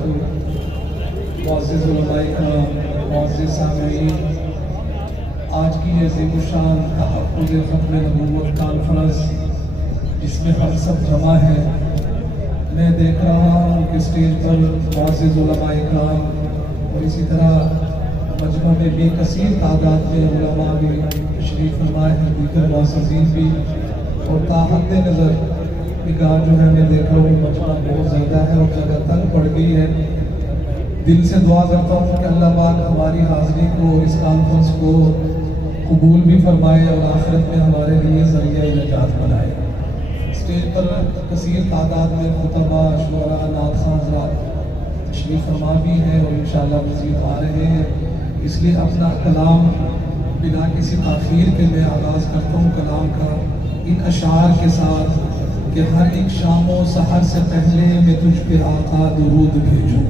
وبرکاتہ۔ معزز علماء کرام، معزز سامعین، آج کی یہ عظیم الشان تحفظ ختم نبوت کانفرنس جس میں ہم سب جمع ہیں، میں دیکھ رہا ہوں کہ اسٹیج پر معزز علماء کرام اور اسی طرح مجمع میں بھی کثیر تعداد میں علماء بھی تشریف فرمائے ہیں، دیگر معززین بھی، اور تاحد نظر نگاہ جو ہے میں دیکھ رہا ہوں مجمع بہت زیادہ ہے اور جگہ تنگ پڑ گئی ہے۔ دل سے دعا کرتا ہوں کہ اللہ پاک ہماری حاضری کو اور اس کانفرنس کو قبول بھی فرمائے اور آخرت میں ہمارے لیے ذریعہ نجات بنائے۔ اسٹیج پر کثیر تعداد میں خطبہ، شعراء، نعت خواں حضرات تشریف فرما بھی ہیں اور انشاءاللہ مزید آ رہے ہیں، اس لیے اپنا کلام بنا کسی تاخیر کے میں آغاز کرتا ہوں کلام کا ان اشعار کے ساتھ کہ ہر ایک شام و سحر سے پہلے میں تجھ پہ آقا درود بھیجوں،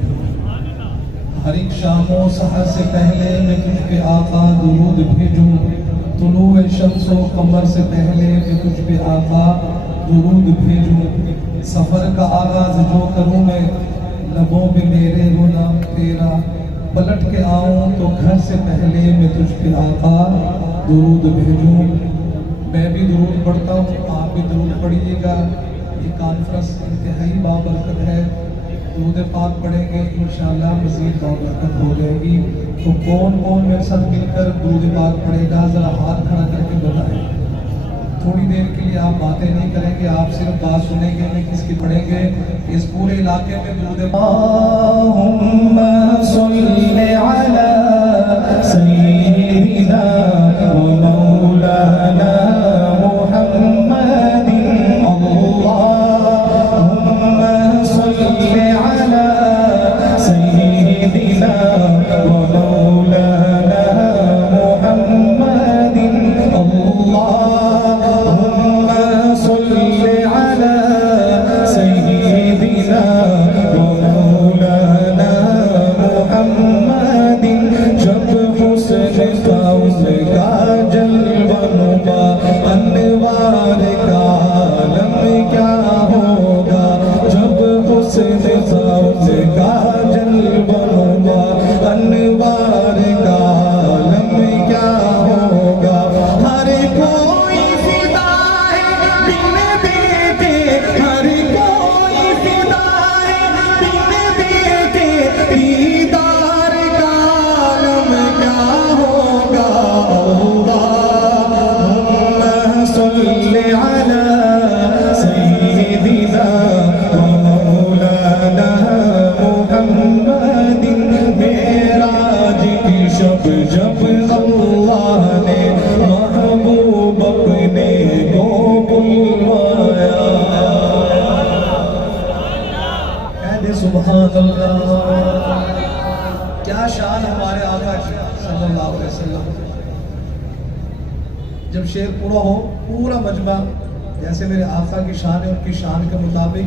ہر ایک شام و سحر سے پہلے میں تجھ پہ آقا درود بھیجوں، طلوع شمس و قمر سے پہلے میں تجھ پہ آقا درود بھیجوں، سفر کا آغاز جو کروں میں لبوں پہ میرے ہو نام تیرا، پلٹ کے آؤں تو گھر سے پہلے میں تجھ پہ آقا درود بھیجوں۔ میں بھی درود پڑھتا ہوں، آپ بھی درود پڑھیے گا۔ یہ کانفرنس انتہائی بابرکت ہے، درود پاک پڑھیں گے انشاءاللہ مزید بابرکت ہو جائے گی۔ تو کون کون میرے ساتھ مل کر درود پاک پڑھے گا، ذرا ہاتھ کھڑا کر کے بتائیں۔ تھوڑی دیر کے لیے آپ باتیں نہیں کریں گے، آپ صرف بات سنیں گے، میں کس کی پڑھیں گے۔ اس پورے علاقے میں درود اللہم صلی علی سیدنا و مولانا محمد، اللہم صلی علی سیدنا و مولانا محمد، اللہم صلی علی سیدنا و مولانا محمد۔ جب حسن کا ان کا جلوہ نما انوار کا عالم کیا ہوگا، جب حسن کا ان کا جلوہ نما انوار کا عالم کیا ہوگا۔ ہر کوئی فدا ہے بن بیٹے، ہر کوئی فدا ہے بن بیٹے، دیدار کا عالم کیا ہوگا۔ اللہم صلی علی سیدنا و مولانا محمد۔ معراج کی شب جب اللہ نے محبوب اپنے کو بلوایا، کہہ سبحان اللہ۔ کیا شان ہمارے آقا کی صلی اللہ علیہ وسلم۔ جب شعر پورا ہو پورا مجمع جیسے میرے آقا کی شان ہے ان کی شان کے مطابق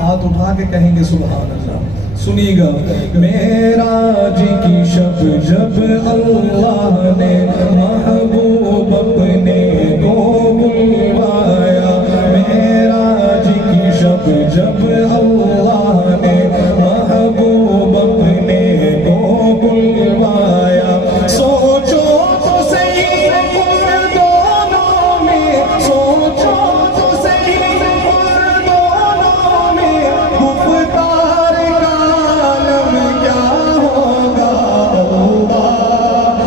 ہاتھ اٹھا کے کہیں گے سبحان اللہ۔ سنیے گا۔ معراج کی شب جب اللہ نے محبوب اپنے کو بلوایا، معراج کی شب جب اللہ نے محبوب اپنے کو بلوایا، سوچو تو صحیح ان دونوں میں، سوچو تو صحیح ان دونوں میں، گفتار کا عالم کیا ہوگا۔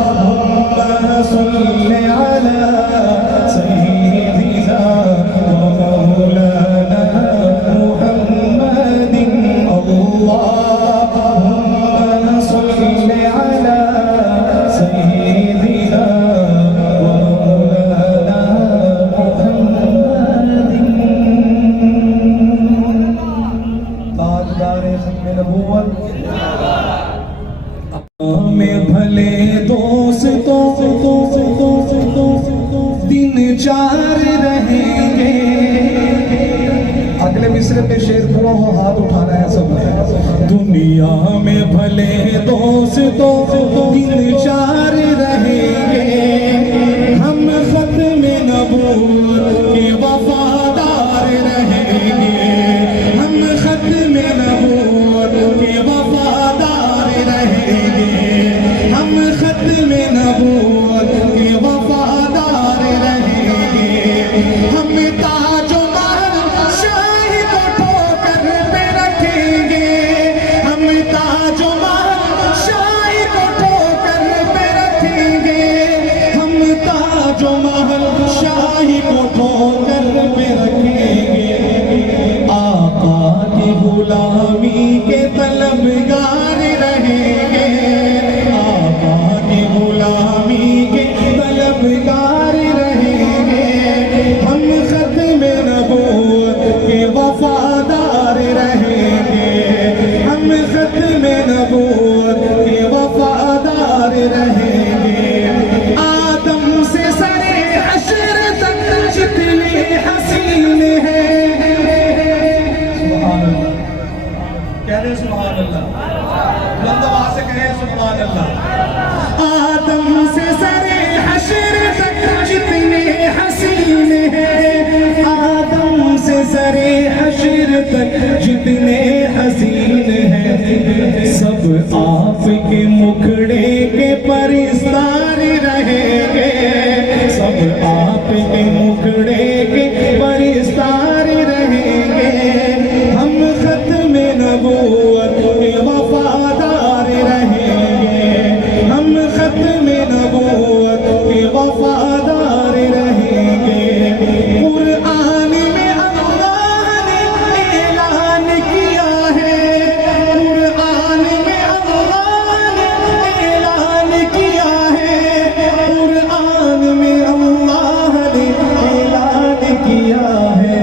اللہم صلی علی سیدنا و مولانا محمد، اللہم صلی علی سیدنا و مولانا محمد۔ تاجدار ختم نبوت میں بھلے دوستوں دن چار رہیں گے۔ اگلے مصرے پہ شعر پورا ہو ہاتھ اٹھانا ہے سب نے۔ دنیا میں بھلے دوستوں دن چار رہیں گے، ہم ختم نبوت کے وفادار رہیں گے، ہم ختم نبوت کے وفادار کہہ دیں سبحان اللہ، بلند آواز سے کہیں سبحان اللہ۔ آدم سے سرے حشر تک جتنے حسین ہیں، آدم سے سرے حشر تک جتنے حسین ہیں، سب آپ کے مکھڑے کے پرستار رہیں گے، سب آپ کے مکھڑے کے پرستار رہیں گے، ہم ختم نبوت کے وفادار رہیں گے، ہم ختم نبوت کے وفادار رہیں گے۔ قرآن میں اللہ نے اعلان کیا ہے، قرآن میں اللہ نے اعلان کیا ہے، قرآن میں اللہ نے اعلان کیا ہے،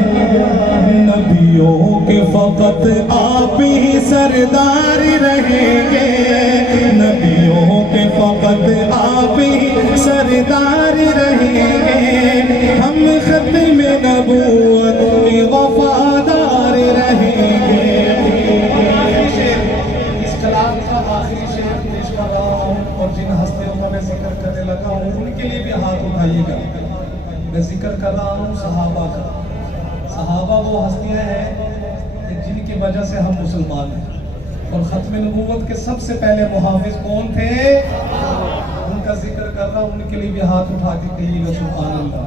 نبیوں کے فقط آپ ہی سردار رہیں گے، نبیوں کے فقط آپ ہی سردار رہیں گے، ہم ختم نبوت کے وفادار رہیں گے۔ اس کلام کا آخری شعر پیش کر رہا ہوں، اور جن ہستیوں کا میں ذکر کرنے لگا ہوں ان کے لیے بھی ہاتھ اٹھائیے گا۔ میں ذکر کر رہا ہوں صحابہ کا۔ صحابہ وہ ہستیاں ہیں کہ جن کی وجہ سے ہم مسلمان ہیں، اور ختم نبوت کے سب سے پہلے محافظ کون تھے؟ ان کا ذکر کر رہا ہوں، ان کے لیے بھی ہاتھ اٹھا کے کہیے گا سبحان اللہ۔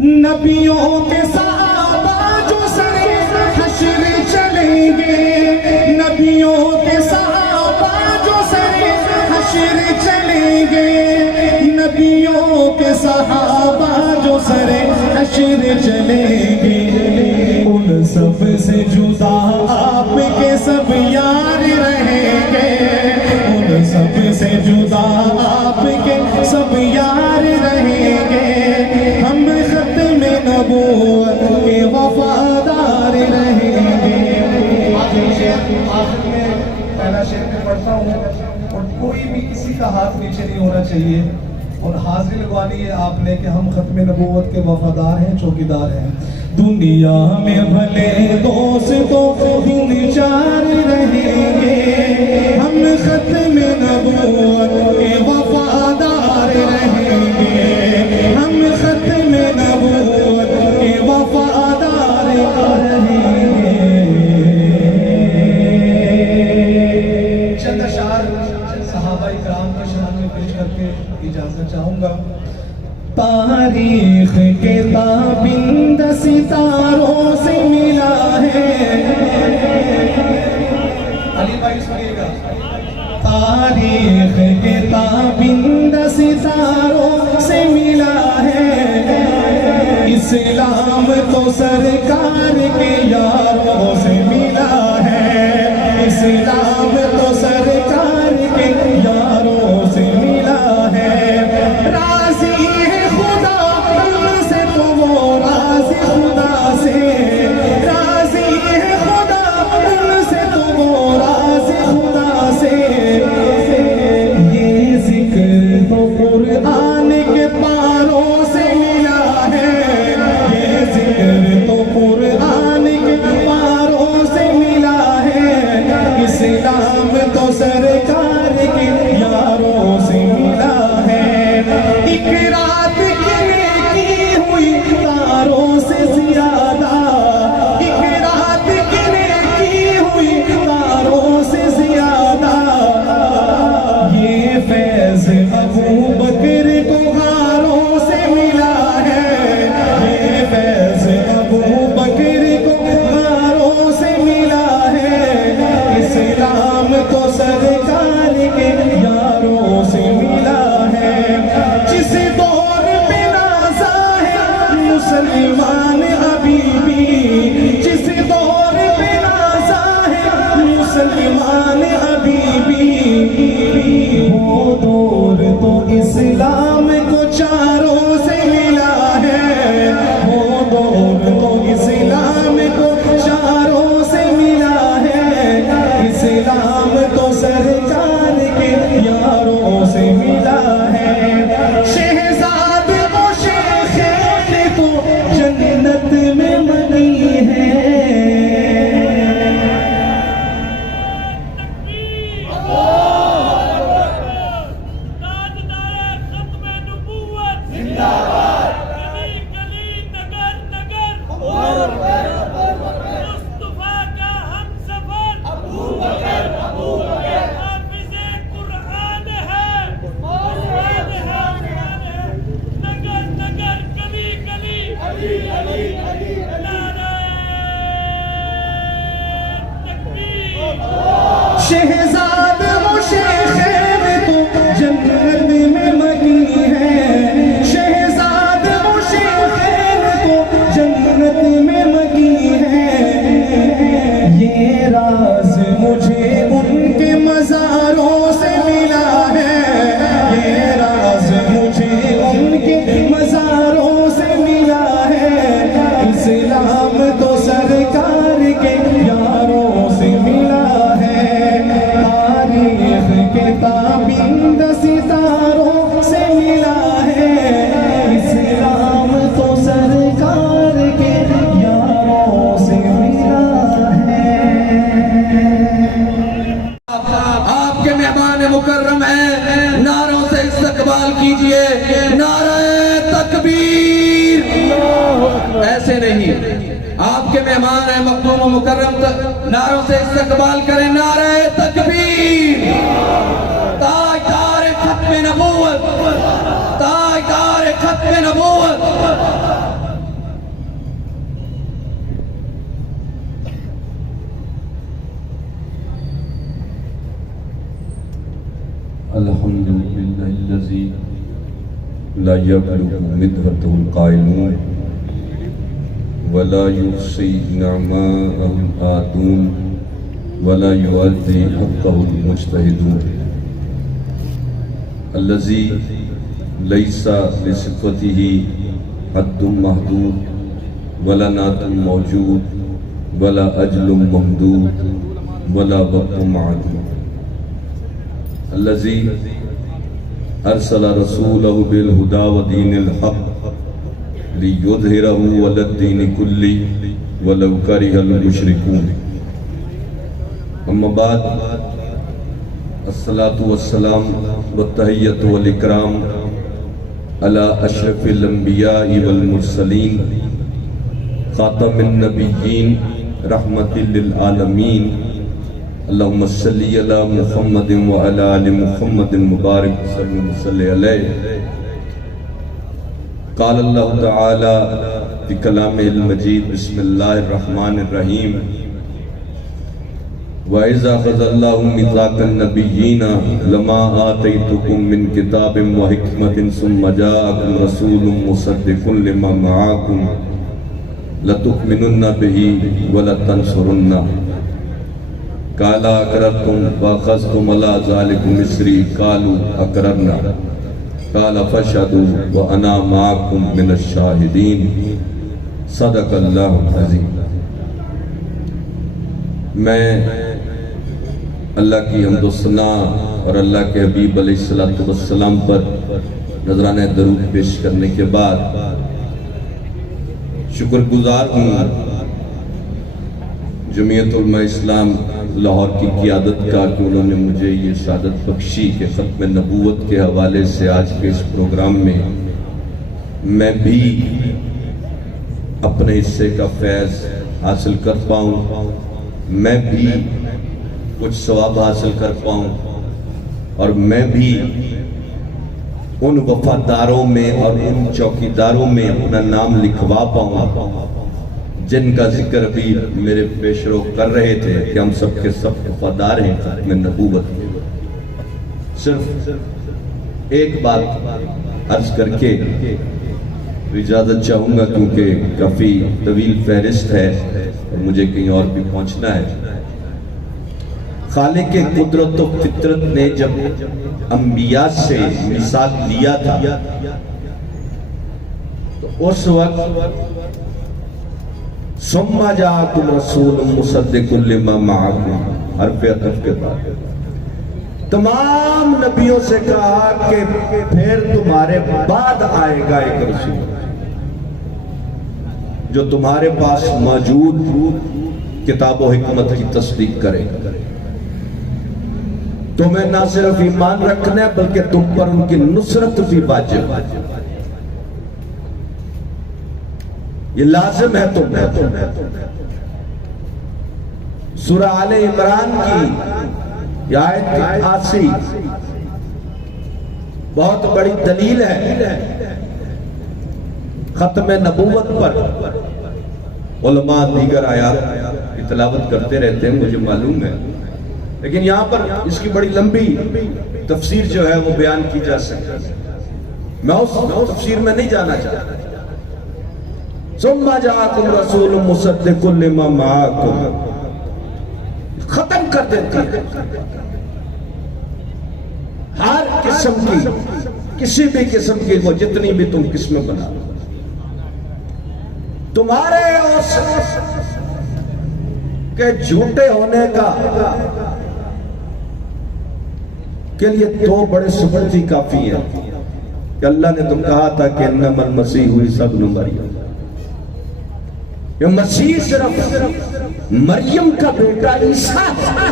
نبیوں کے صحابہ جو سرے حشر چلیں گے، نبیوں کے صحابہ جو سرے حشر چلیں گے، نبیوں کے صحابہ جو سرے حشر چلیں گے، ان سب سے جدا آپ کے سب یار رہیں گے، ان سب سے جدا آپ کے سب یار رہیں گے، ہم ختم نبوت کے وفادار رہیں گے۔ آخر میں پہلا شعر میں پڑھتا ہوں، اور کوئی بھی کسی کا ہاتھ نیچے نہیں ہونا چاہیے، اور حاضری لگوانی ہے آپ نے کہ ہم ختم نبوت کے وفادار ہیں، چوکیدار ہیں۔ دنیا میں بھلے دوستوں دن چار رہیں گے، ہم ختم نبوت کے وفادار رہیں گے، ہم ختم نبوت کے وفادار رہیں گے۔ چند اشعار صحابہ کرام کے شان میں پیش کر کے اجازت چاہوں گا۔ تاریخ کے تابند ستاروں سے ملا ہے، علی بھائی سنیے گا۔ تاریخ کے تابند ستاروں سے ملا ہے، اسلام تو سرکار کے یاروں سے ملا ہے، اسلام تو سرکار کے یاروں سے ملا ہے، راضی ہے خدا ان سے تو وہ راضی خدا سے، راضی ہے خدا ان سے تو وہ راضی خدا سے، یہ ذکر تو قرآن کے پاروں سے ملا ہے، یہ ذکر تو قرآن کے پاروں سے ملا ہے، اسلام تو سرکار کے یاروں سے ملا ہے، ایک رات کی نیکی ہوئی تاروں سے زیادہ، ایک رات کی نیکی ہوئی تاروں سے زیادہ، یہ فیض ابو بکر کو غاروں سے ملا ہے، یہ فیض ابو بکر کو غاروں سے ملا ہے، اسلام تو سرکار شہزاد و شیخین تو جنت میں مکی ہے، شہزاد و شیخین تو جنت میں مکی ہے، یہ راز مجھے ان کے مزاروں سے ملا ہے، یہ راز مجھے ان کے مزاروں سے ملا ہے، اسلام تو سرکار کے یاروں سے ملا ہے، تاریخ کے تابند ستاروں سے ملا ہے، اسلام تو سرکار کے یاروں سے ملا ہے۔ آپ کے مہمان مکرم ہیں، نعروں سے استقبال کیجئے، نعرہ تکبیر۔ ایسے نہیں، آپ کے مہمان ہیں مخدوم و مکرم، نعروں سے استقبال کریں، نعرہ تکبیر۔ تاجدار ختم نبوت، تاجدار ختم نبوت۔ الحمد لله الذي لا يبلغ مدحته القائلون ولا يحصي نعماءه العادون ولا يؤدي حقه المجتهدون الذي ليس لصفته حد محدود ولا نعت موجود ولا أجل ممدود ولا وقت معدود الذي أرسل رسوله بالهدى ودين الحق ليظهره على الدين كله ولو كره المشركون أما بعد الصلاة والسلام والتحية والإكرام على أشرف الأنبياء والمرسلين خاتم النبيين رحمة للعالمين اللهم صل على محمد وعلى آل محمد مبارك صلی علیہ۔ قال اللہ تعالی في كلامه المجيد بسم الله الرحمن الرحيم وَإِذَا أَخَذَ اللَّهُ مِيثَاقَ النَّبِيِّينَ لَمَا آتَيْتُكُم مِّن كِتَابٍ وَحِكْمَةٍ ثُمَّ جَاءَكُمْ رَسُولٌ مُصَدِّقٌ لِّمَا مَعَكُمْ لَتُؤْمِنُنَّ بِهِ وَلَتَنصُرُنَّهُ قال اقررتم واخذتم على ذلكم مصری قالوا اقررنا قال فاشهدوا وانا معكم من الشاهدين صدق اللہ العظیم۔ میں اللہ کی حمد و ثنا اور اللہ کے حبیب علیہ السلام پر نذرانہ درود پیش کرنے کے بعد شکر گزار ہوں جمعیت علماء اسلام لاہور کی قیادت کا کہ انہوں نے مجھے یہ سعادت بخشی کہ ختم نبوت کے حوالے سے آج کے اس پروگرام میں بھی اپنے حصے کا فیض حاصل کر پاؤں، میں بھی کچھ ثواب حاصل کر پاؤں، اور میں بھی ان وفاداروں میں اور ان چوکیداروں میں اپنا نام لکھوا پاؤں جن کا ذکر بھی میرے پیش رو کر رہے تھے کہ ہم سب کے سب وفادار ہیں ختم نبوت۔ صرف ایک بات عرض کر کے اجازت چاہوں گا کیونکہ کافی طویل فہرست ہے اور مجھے کہیں اور بھی پہنچنا ہے۔ خالق قدرت و فطرت نے جب انبیاء سے میثاق لیا تھا تو اس وقت ثم جاءکم رسول مصدق لما معکم حرف عطف کے بعد تمام نبیوں سے کہا کہ پھر تمہارے بعد آئے گا ایک رسول جو تمہارے پاس موجود کتاب و حکمت کی تصدیق کرے۔ تمہیں نہ صرف ایمان رکھنا ہے بلکہ تم پر ان کی نصرت بھی واجب ہے، یہ لازم ہے تم۔ سورہ آل عمران کی آیت 88 بہت بڑی دلیل ہے ختم نبوت پر۔ علماء دیگر آیات کی تلاوت کرتے رہتے ہیں، مجھے معلوم ہے، لیکن یہاں پر اس کی بڑی لمبی تفسیر جو ہے وہ بیان کی جا سکتی ہے، میں اس تفسیر میں نہیں جانا چاہتا۔ ثم جاءکم رسول مصدق لما معکم، ختم کر دیتی ہے ہر قسم کی، کسی بھی قسم کی، وہ جتنی بھی تم قسمیں بنا تمہارے اس کے جھوٹے ہونے کا کے لیے دو بڑے ثبوت ہی کافی ہیں کہ اللہ نے تو کہا تھا کہ انما المسیح عیسی ابن مریم، یہ مسیح صرف مریم کا بیٹا عیسیٰ ہے۔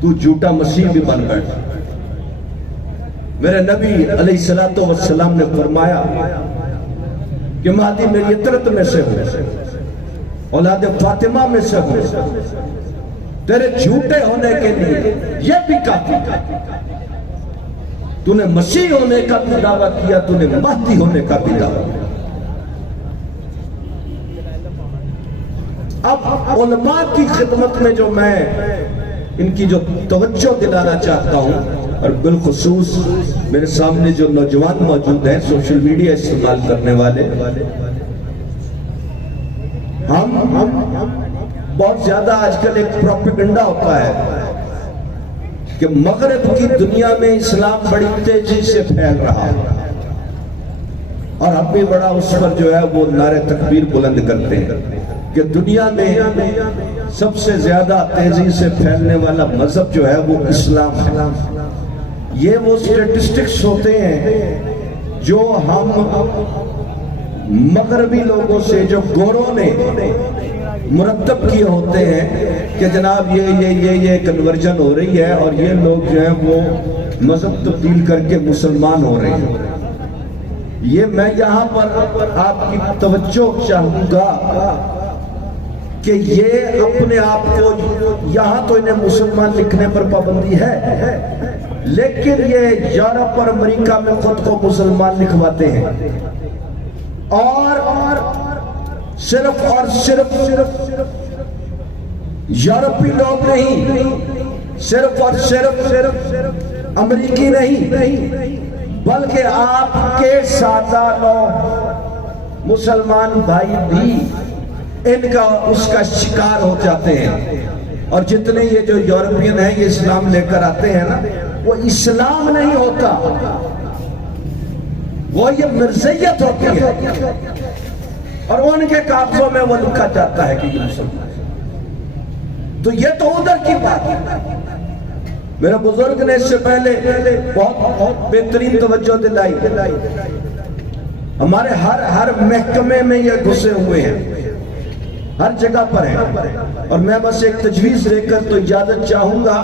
تو جھوٹا مسیح بھی بن بیٹھا۔ میرے نبی علیہ السلام نے فرمایا کہ مہدی میری اطرت میں سے ہو، اولاد فاطمہ میں سے ہو، تیرے جھوٹے ہونے کے لیے یہ بھی کافی تھا۔ تو نے مسیح ہونے کا بھی دعویٰ کیا، تو نے مہدی ہونے کا بھی دعویٰ کیا۔ اب علماء کی خدمت میں جو میں ان کی جو توجہ دلانا چاہتا ہوں، اور بالخصوص میرے سامنے جو نوجوان موجود ہیں سوشل میڈیا استعمال کرنے والے، ہم بہت زیادہ آج کل ایک پروپیگنڈا ہوتا ہے کہ مغرب کی دنیا میں اسلام بڑی تیزی سے پھیل رہا ہے، اور ہم بھی بڑا اس پر جو ہے وہ نعرہ تکبیر بلند کرتے ہیں کہ دنیا میں سب سے زیادہ تیزی سے پھیلنے والا مذہب جو ہے وہ اسلام ہے۔ یہ وہ سٹیٹسٹکس ہوتے ہیں جو ہم مغربی لوگوں سے، جو گوروں نے مرتب کیے ہوتے ہیں کہ جناب یہ کنورجن ہو رہی ہے اور یہ لوگ جو ہیں وہ مذہب تبدیل کر کے مسلمان ہو رہے ہیں۔ یہ میں یہاں پر آپ کی توجہ چاہوں گا کہ یہ اپنے آپ کو، یہاں تو انہیں مسلمان لکھنے پر پابندی ہے، لیکن یہ یورپ اور امریکہ میں خود کو مسلمان لکھواتے ہیں، اور صرف اور صرف یورپی لوگ نہیں، صرف اور صرف امریکی نہیں، بلکہ آپ کے سادہ لوگ مسلمان بھائی بھی ان کا اس کا شکار ہو جاتے ہیں۔ اور جتنے یہ جو یورپین ہیں یہ اسلام لے کر آتے ہیں نا، وہ اسلام نہیں ہوتا، وہ یہ مرزیت ہوتی ہے، اور ان کے کاغذوں میں وہ لکھا جاتا ہے کہ یہ مسلمان ہے۔ تو یہ تو ادھر کی بات ہے۔ میرے بزرگ نے اس سے پہلے بہت بہترین توجہ دلائی، ہمارے ہر محکمے میں یہ گھسے ہوئے ہیں، ہر جگہ پر ہیں، اور میں بس ایک تجویز لے کر تو اجازت چاہوں گا۔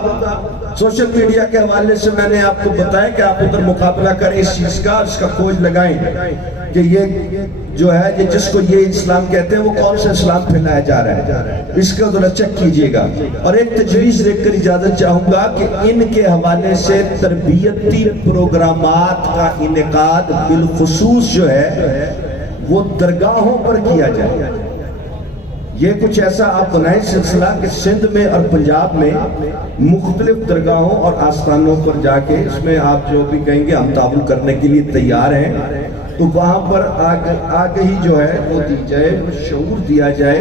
سوشل میڈیا کے حوالے سے میں نے آپ کو بتایا کہ آپ ادھر مقابلہ کریں اس چیز کا، اس کا کھوج لگائیں کہ یہ جو ہے یہ جس کو یہ اسلام کہتے ہیں وہ کون سا اسلام پھیلایا جا رہا ہے، اس کا ذرا چیک کیجئے گا۔ اور ایک تجویز لے کر اجازت چاہوں گا کہ ان کے حوالے سے تربیتی پروگرامات کا انعقاد بالخصوص جو ہے وہ درگاہوں پر کیا جائے۔ یہ کچھ ایسا آپ بنائیں سلسلہ کہ سندھ میں اور پنجاب میں مختلف درگاہوں اور آستانوں پر جا کے، اس میں آپ جو بھی کہیں گے ہم تعاون کرنے کے لیے تیار ہیں، تو وہاں پر آگے ہی جو ہے وہ دی جائے، وہ شعور دیا جائے،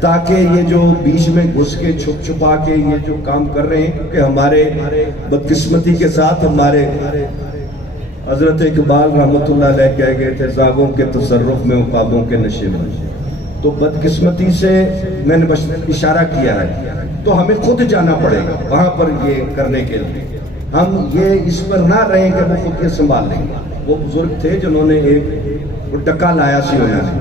تاکہ یہ جو بیچ میں گھس کے چھپ چھپا کے یہ جو کام کر رہے ہیں، کیونکہ ہمارے بدقسمتی کے ساتھ ہمارے حضرت اقبال رحمت اللہ علیہ کہہ گئے تھے زاغوں کے تصرف میں عقابوں کے نشے میں، تو بدقسمتی سے میں نے بس اشارہ کیا ہے، تو ہمیں خود جانا پڑے گا وہاں پر یہ کرنے کے لیے۔ ہم یہ اس پر نہ رہیں کہ وہ خود یہ سنبھال لیں گے۔ وہ بزرگ تھے جنہوں نے ایک ڈکا لایا سی ہونا سے،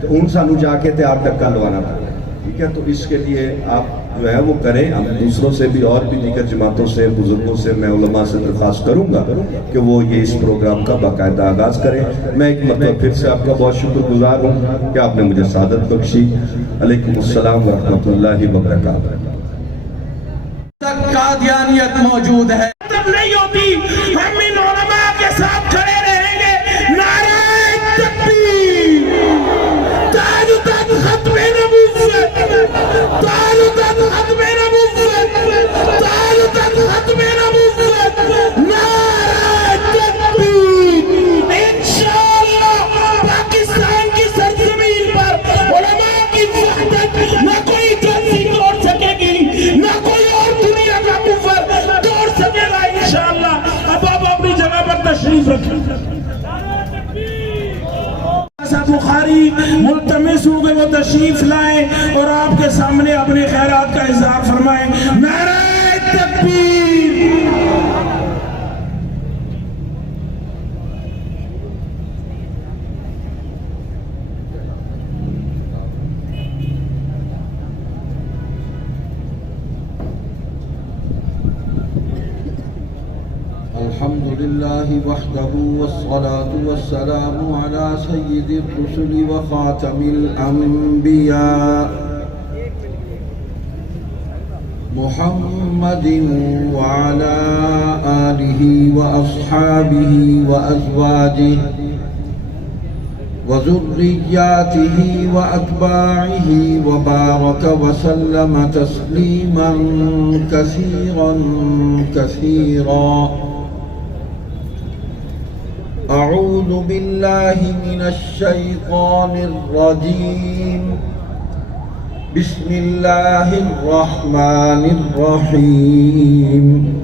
تو ان سانو جا کے تھے آپ ڈکا لوانا پڑا، ٹھیک ہے؟ تو اس کے لیے آپ جو ہے وہ کریں۔ ہم دوسروں سے بھی اور بھی دیگر جماعتوں سے، بزرگوں سے، میں علماء سے درخواست کروں گا کہ وہ یہ اس پروگرام کا باقاعدہ آغاز کریں۔ میں ایک مرتبہ پھر سے آپ کا بہت شکر گزار ہوں کہ آپ نے مجھے سعادت بخشی۔ علیکم السلام ورحمۃ اللہ وبرکاتہ۔ قادیانیت موجود ہے، نہیں ہوتی، ہم ان علماء کے ساتھ کھڑے رہیں گے۔ نعرہ تکبیر، تاج تک ختم نبوت ختم نبوت تاج تک ختم نبوت نعرہ تکبیر انشاءاللہ پاکستان کی سرزمین پر علماء کی وحدت نہ کوئی جنسی توڑ سکے گی نہ کوئی اور دنیا کا کفر توڑ سکے گا انشاءاللہ اب آپ اپنی جگہ پر تشریف رکھیں بخاری ملتمس ہو گئے وہ تشریف لائیں اور آپ کے سامنے اپنے خیرات کا اظہار فرمائیں نعرہ تکبیر الحمد لله وحده والصلاة والسلام على سيد الرسل وخاتم الأنبياء محمد وعلى آله وأصحابه وأزواجه وذرياته وأتباعه وبارك وسلم تسليما كثيرا كثيرا أعوذ بالله من الشيطان الرجيم بسم الله الرحمن الرحيم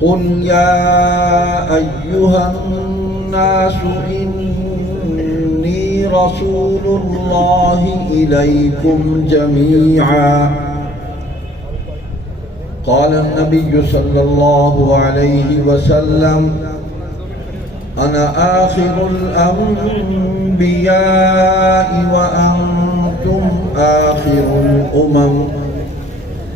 قل يا أيها الناس إني رسول الله إليكم جميعا قال النبي صلى الله عليه وسلم أنا آخر الأنبياء وأنتم آخر الأمم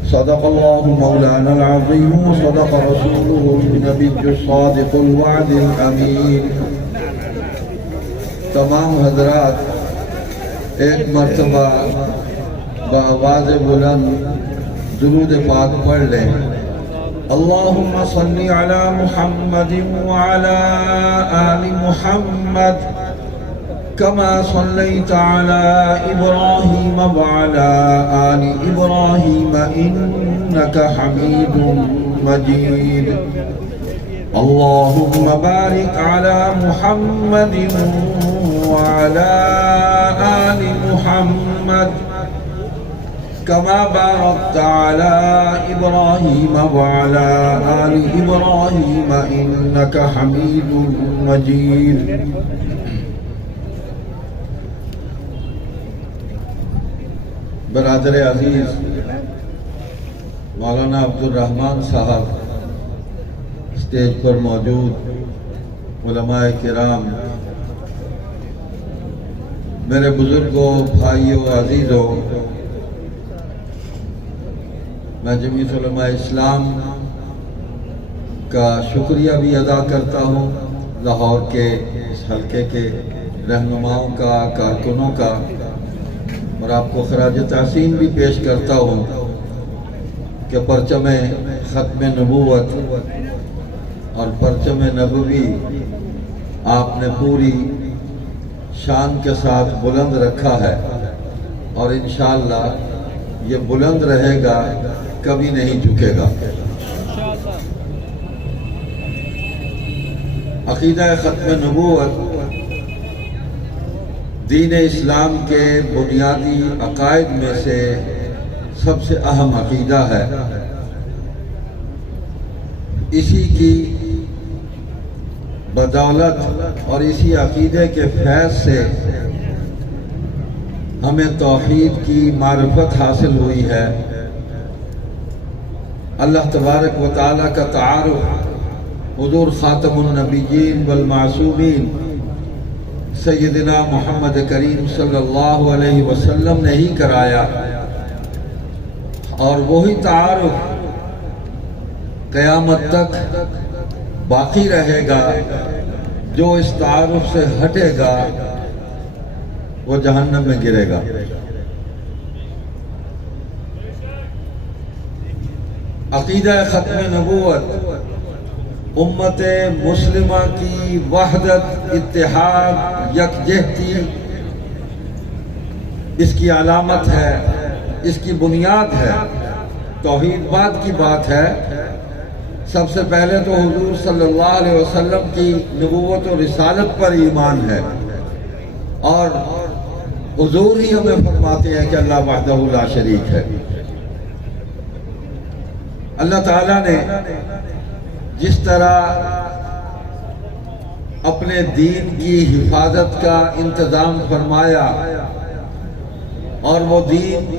صدق الله مولانا العظيم وصدق رسوله النبي الصادق الوعد الأمين تمام حضرات ایک مرتبہ بآواز بلند درود پاک پڑھ لیں اللهم صل على محمد وعلى آل محمد كما صليت على إبراهيم وعلى آل إبراهيم إنك حميد مجيد اللهم بارك على محمد وعلى آل محمد كما باركت على إبراهيم وعلى آل إبراهيم إنك حميد مجيد برادر عزیز مولانا عبدالرحمن صاحب اسٹیج پر موجود علماء کرام میرے بزرگوں بھائیوں عزیزوں میں جمعیت علماء اسلام کا شکریہ بھی ادا کرتا ہوں لاہور کے اس حلقے کے رہنماؤں کا کارکنوں کا اور آپ کو خراج تحسین بھی پیش کرتا ہوں کہ پرچم ختم نبوت اور پرچم نبوی آپ نے پوری شان کے ساتھ بلند رکھا ہے اور انشاءاللہ یہ بلند رہے گا کبھی نہیں جھکے گا عقیدہ ختم نبوت دین اسلام کے بنیادی عقائد میں سے سب سے اہم عقیدہ ہے اسی کی بدولت اور اسی عقیدے کے فیض سے ہمیں توحید کی معرفت حاصل ہوئی ہے اللہ تبارک و تعالیٰ کا تعارف حضور خاتم النبیین والمعصومین سیدنا محمد کریم صلی اللہ علیہ وسلم نے ہی کرایا اور وہی تعارف قیامت تک باقی رہے گا جو اس تعارف سے ہٹے گا وہ جہنم میں گرے گا عقیدہ ختم نبوت امت مسلمہ کی وحدت اتحاد یکجہتی اس کی علامت ہے اس کی بنیاد ہے، توحید بعد کی بات ہے۔ سب سے پہلے تو حضور صلی اللہ علیہ وسلم کی نبوت و رسالت پر ایمان ہے، اور حضور ہی ہمیں فرماتے ہیں کہ اللہ وحدہ لا شریک ہے۔ اللہ تعالیٰ نے جس طرح اپنے دین کی حفاظت کا انتظام فرمایا، اور وہ دین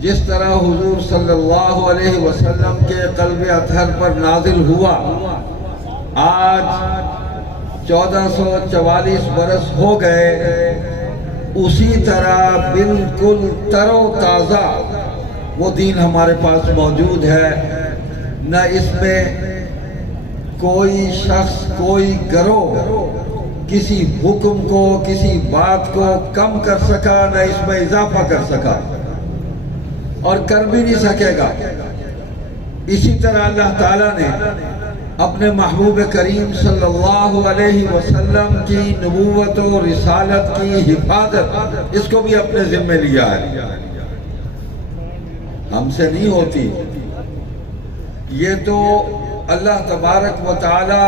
جس طرح حضور صلی اللہ علیہ وسلم کے قلب اطہر پر نازل ہوا، آج 1444 برس ہو گئے، اسی طرح بالکل تر و تازہ وہ دین ہمارے پاس موجود ہے۔ نہ اس میں کوئی شخص، کوئی گروہ کسی حکم کو، کسی بات کو کم کر سکا، نہ اس میں اضافہ کر سکا، اور کر بھی نہیں سکے گا۔ اسی طرح اللہ تعالیٰ نے اپنے محبوب کریم صلی اللہ علیہ وسلم کی نبوت و رسالت کی حفاظت، اس کو بھی اپنے ذمہ لیا ہے، ہم سے نہیں ہوتی۔ یہ تو اللہ تبارک و تعالی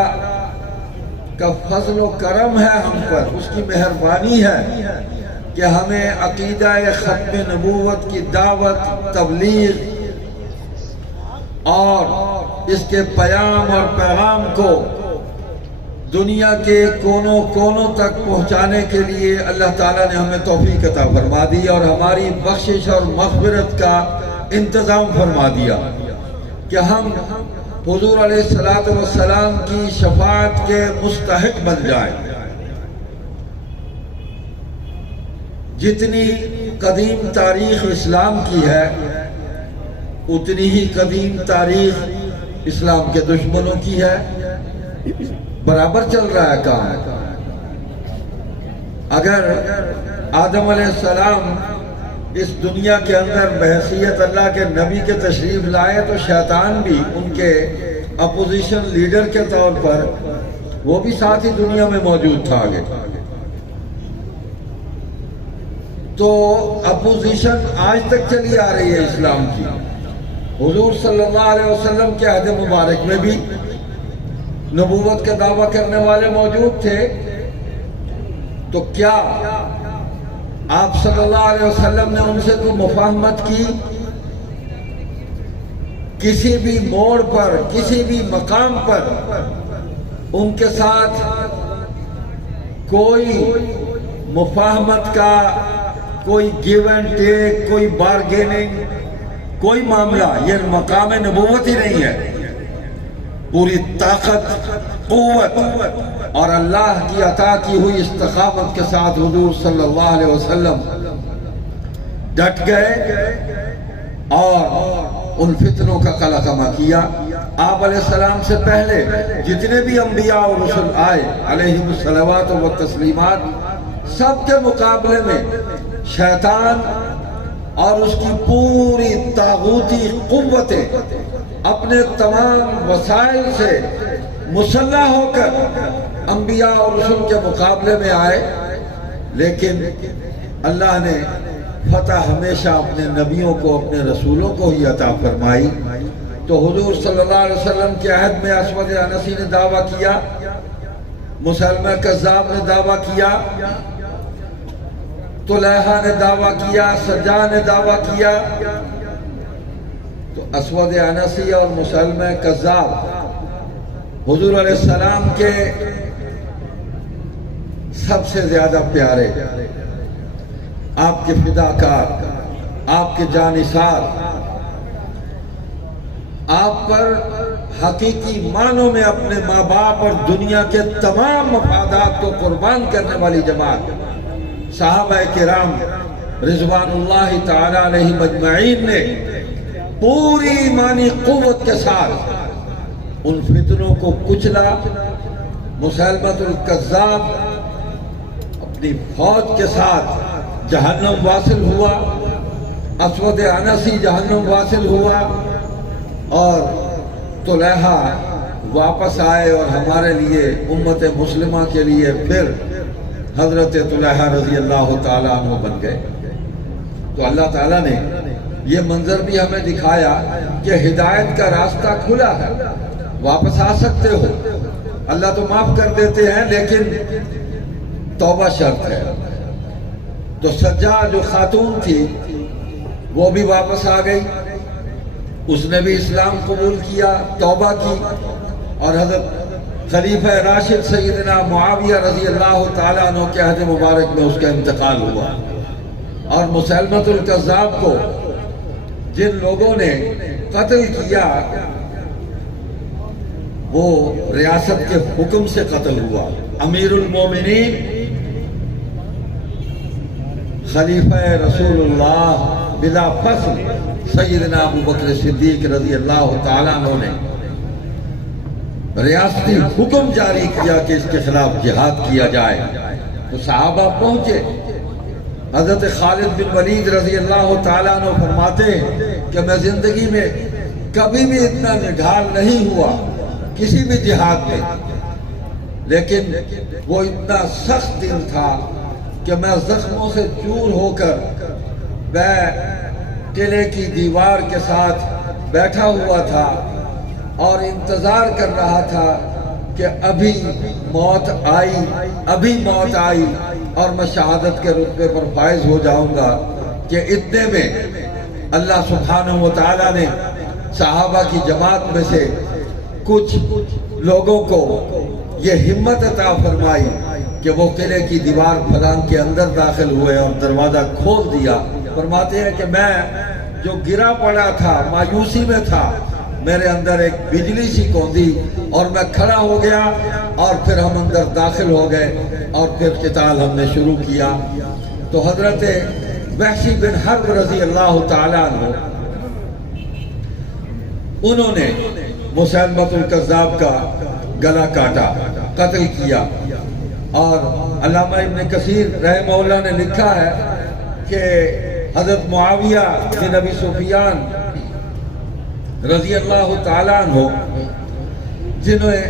کا فضل و کرم ہے ہم پر، اس کی مہربانی ہے کہ ہمیں عقیدہ ختم نبوت کی دعوت، تبلیغ اور اس کے پیام اور پیغام کو دنیا کے کونوں کونوں تک پہنچانے کے لیے اللہ تعالیٰ نے ہمیں توفیق عطا فرما دی، اور ہماری بخشش اور مغفرت کا انتظام فرما دیا کہ ہم حضور علیہ السلام کی شفاعت کے مستحق بن جائیں۔ جتنی قدیم تاریخ اسلام کی ہے، اتنی ہی قدیم تاریخ اسلام کے دشمنوں کی ہے۔ برابر چل رہا ہے کام۔ اگر آدم علیہ السلام اس دنیا کے اندر بحیثیت اللہ کے نبی کے تشریف لائے، تو شیطان بھی ان کے اپوزیشن لیڈر کے طور پر وہ بھی ساتھ ہی دنیا میں موجود تھا آگے۔ تو اپوزیشن آج تک چلی آ رہی ہے اسلام کی۔ حضور صلی اللہ علیہ وسلم کے عہد مبارک میں بھی نبوت کا دعویٰ کرنے والے موجود تھے، تو کیا آپ صلی اللہ علیہ وسلم نے ان سے کوئی مفاہمت کی؟ کسی بھی موڑ پر، کسی بھی مقام پر ان کے ساتھ کوئی مفاہمت کا، کوئی گیو اینڈ ٹیک، کوئی بارگیننگ، کوئی معاملہ، یہ مقام نبوت ہی نہیں ہے۔ پوری طاقت، قوت اور اللہ کی عطا کی ہوئی استقامت کے ساتھ حضور صلی اللہ علیہ وسلم ڈٹ گئے اور ان فتنوں کا قلقمہ کیا۔ آپ علیہ السلام سے پہلے جتنے بھی انبیاء اور رسل آئے علیہم الصلوات و تسلیمات، سب کے مقابلے میں شیطان اور اس کی پوری طاغوتی قوتیں اپنے تمام وسائل سے مسلح ہو کر انبیاء اور رسل کے مقابلے میں آئے، لیکن اللہ نے فتح ہمیشہ اپنے نبیوں کو، اپنے رسولوں کو ہی عطا فرمائی۔ تو حضور صلی اللہ علیہ وسلم کے عہد میں اسود عنسی نے دعویٰ کیا، مسلمہ کذاب نے دعویٰ کیا، طلحہ نے دعویٰ کیا، سجا نے دعویٰ کیا۔ تو اسود عنسی اور مسلمہ کذاب حضور علیہ السلام کے سب سے زیادہ پیارے، آپ کے فداکار، آپ کے جانثار، آپ پر حقیقی معنوں میں اپنے ماں باپ اور دنیا کے تمام مفادات کو قربان کرنے والی جماعت صحابہ کرام رضوان اللہ تعالی علیہم اجمعین نے پوری ایمانی قوت کے ساتھ ان فتنوں کو کچلا۔ مسیلمۃ الکذاب اپنی فوج کے ساتھ جہنم واصل ہوا، اسود عنسی جہنم واصل ہوا، اور طلحہ واپس آئے اور ہمارے لیے، امت مسلمہ کے لیے پھر حضرت طلحہ رضی اللہ تعالیٰ عنہ بن گئے۔ تو اللہ تعالیٰ نے یہ منظر بھی ہمیں دکھایا کہ ہدایت کا راستہ کھلا ہے، واپس آ سکتے ہو، اللہ تو معاف کر دیتے ہیں لیکن توبہ شرط ہے۔ تو سجا جو خاتون تھی وہ بھی واپس آ گئی، اس نے بھی اسلام قبول کیا، توبہ کی، اور حضرت خلیفہ راشد سیدنا معاویہ رضی اللہ تعالیٰ عنہ کے عہد مبارک میں اس کا انتقال ہوا۔ اور مسیلمۃ الکذاب کو جن لوگوں نے قتل کیا وہ ریاست کے حکم سے قتل ہوا۔ امیر المومنین خلیفہ رسول اللہ بلا فصل سیدنا ابو بکر صدیق رضی اللہ تعالیٰ عنہ نے ریاستی حکم جاری کیا کہ اس کے خلاف جہاد کیا جائے، تو صحابہ پہنچے۔ حضرت خالد بن ولید رضی اللہ تعالیٰ عنہ فرماتے ہیں کہ میں زندگی میں کبھی بھی اتنا نڈھال نہیں ہوا کسی بھی جہاد میں، لیکن وہ اتنا سخت دن تھا کہ میں زخموں سے چور ہو کر میں قلعے کی دیوار کے ساتھ بیٹھا ہوا تھا اور انتظار کر رہا تھا کہ ابھی موت آئی اور میں شہادت کے رتبے پر فائز ہو جاؤں گا، کہ اتنے میں اللہ سبحانہ و تعالیٰ نے صحابہ کی جماعت میں سے کچھ لوگوں کو یہ ہمت عطا فرمائی کہ وہ قلعے کی دیوار پھلانگ کے اندر داخل ہوئے اور دروازہ کھول دیا۔ فرماتے ہیں کہ میں جو گرا پڑا تھا، مایوسی میں تھا، میرے اندر ایک بجلی سی کوندی اور میں کھڑا ہو گیا، اور پھر ہم اندر داخل ہو گئے اور پھر قتال ہم نے شروع کیا۔ تو حضرت وحشی بن حرب رضی اللہ تعالیٰ عنہ انہوں نے مسیلمۃ الکذاب کا گلا کاٹا، قتل کیا۔ اور علامہ ابن کثیر رحمہ اللہ نے لکھا ہے کہ حضرت معاویہ بن ابی سفیان رضی اللہ تعالیٰ عنہ جنہیں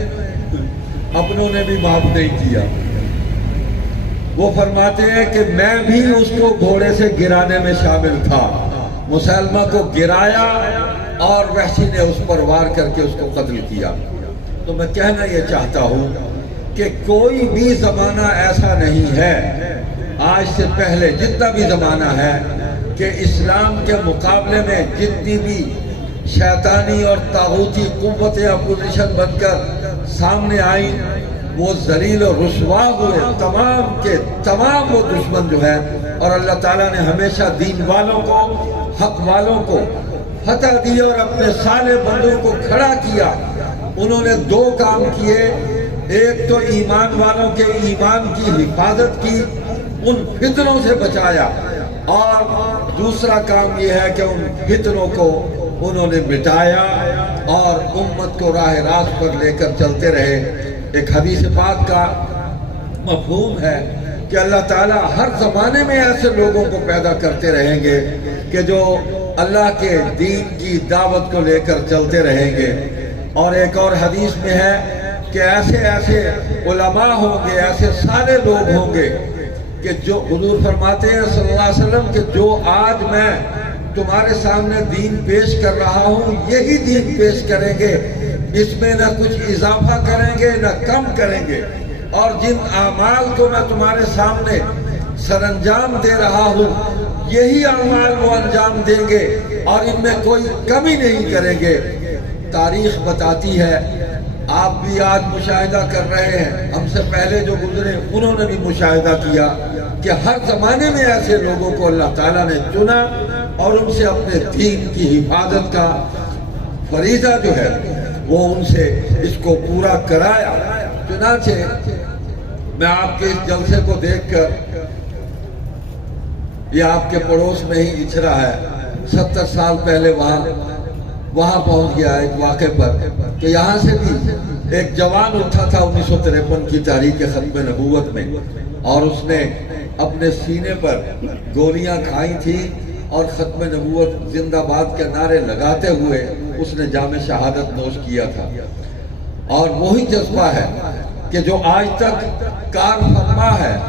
اپنوں نے بھی معاف نہیں کیا، وہ فرماتے ہیں کہ میں بھی اس کو گھوڑے سے گرانے میں شامل تھا، مسلمہ کو گرایا اور وحشی نے اس پر وار کر کے اس کو قتل کیا۔ تو میں کہنا یہ چاہتا ہوں کہ کوئی بھی زمانہ ایسا نہیں ہے آج سے پہلے جتنا بھی زمانہ ہے کہ اسلام کے مقابلے میں جتنی بھی شیطانی اور طاغوتی قوتیں اپوزیشن بن کر سامنے آئیں وہ ذلیل و رسوا ہوئے، تمام کے تمام وہ دشمن جو ہے، اور اللہ تعالیٰ نے ہمیشہ دین والوں کو، حق والوں کو فتح دی اور اپنے صالح بندوں کو کھڑا کیا۔ انہوں نے دو کام کیے، ایک تو ایمان والوں کے ایمان کی حفاظت کی، ان فتنوں سے بچایا، اور دوسرا کام یہ ہے کہ ان فتنوں کو انہوں نے مٹایا اور امت کو راہ راست پر لے کر چلتے رہے۔ ایک حدیث پاک کا مفہوم ہے کہ اللہ تعالیٰ ہر زمانے میں ایسے لوگوں کو پیدا کرتے رہیں گے کہ جو اللہ کے دین کی دعوت کو لے کر چلتے رہیں گے۔ اور ایک اور حدیث میں ہے کہ ایسے ایسے علماء ہوں گے، ایسے سارے لوگ ہوں گے کہ جو حضور فرماتے ہیں صلی اللہ علیہ وسلم کہ جو آج میں تمہارے سامنے دین پیش کر رہا ہوں یہی دین پیش کریں گے، اس میں نہ کچھ اضافہ کریں گے نہ کم کریں گے، اور جن اعمال کو میں تمہارے سامنے سر انجام دے رہا ہوں یہی اعمال وہ انجام دیں گے اور ان میں کوئی کمی نہیں کریں گے۔ تاریخ بتاتی ہے، آپ بھی آج مشاہدہ کر رہے ہیں، ہم سے پہلے جو گزرے انہوں نے بھی مشاہدہ کیا کہ ہر زمانے میں ایسے لوگوں کو اللہ تعالیٰ نے چنا اور ان سے اپنے دین کی حفاظت کا فریضہ جو ہے وہ ان سے اس کو پورا کرایا۔ چنانچہ میں آپ کے اس جلسے کو دیکھ کر، یہ آپ کے پڑوس میں ہی اچھرا ہے، 70 سال پہلے وہاں پہنچ گیا ایک واقعے پر کہ یہاں سے بھی ایک جوان اٹھا تھا 1953 کی تاریخ ختم نبوت میں، اور اس نے اپنے سینے پر گولیاں کھائی تھی اور ختم نبوت زندہ باد کے نعرے لگاتے ہوئے اس نے جام شہادت نوش کیا تھا۔ اور وہی جذبہ ہے کہ جو آج تک کار فرما ہے۔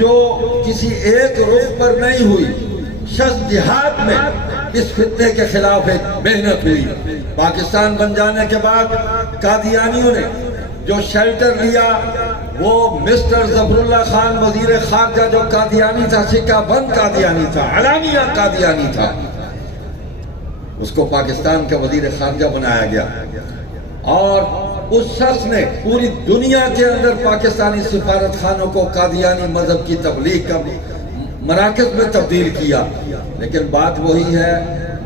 جو کسی ایک رخ پر نہیں ہوئی، شخص جہاد میں اس فتنے کے خلاف ایک محنت ہوئی۔ پاکستان بن جانے کے بعد قادیانیوں نے جو شیلٹر لیا، وہ مسٹر ظفر اللہ خان وزیر خارجہ جو قادیانی تھا، سکہ بند قادیانی تھا، علانیہ قادیانی تھا، اس کو پاکستان کا وزیر خارجہ بنایا گیا، اور اس شخص نے پوری دنیا کے اندر پاکستانی سفارت خانوں کو قادیانی مذہب کی تبلیغ کا مراکز میں تبدیل کیا۔ لیکن بات وہی ہے،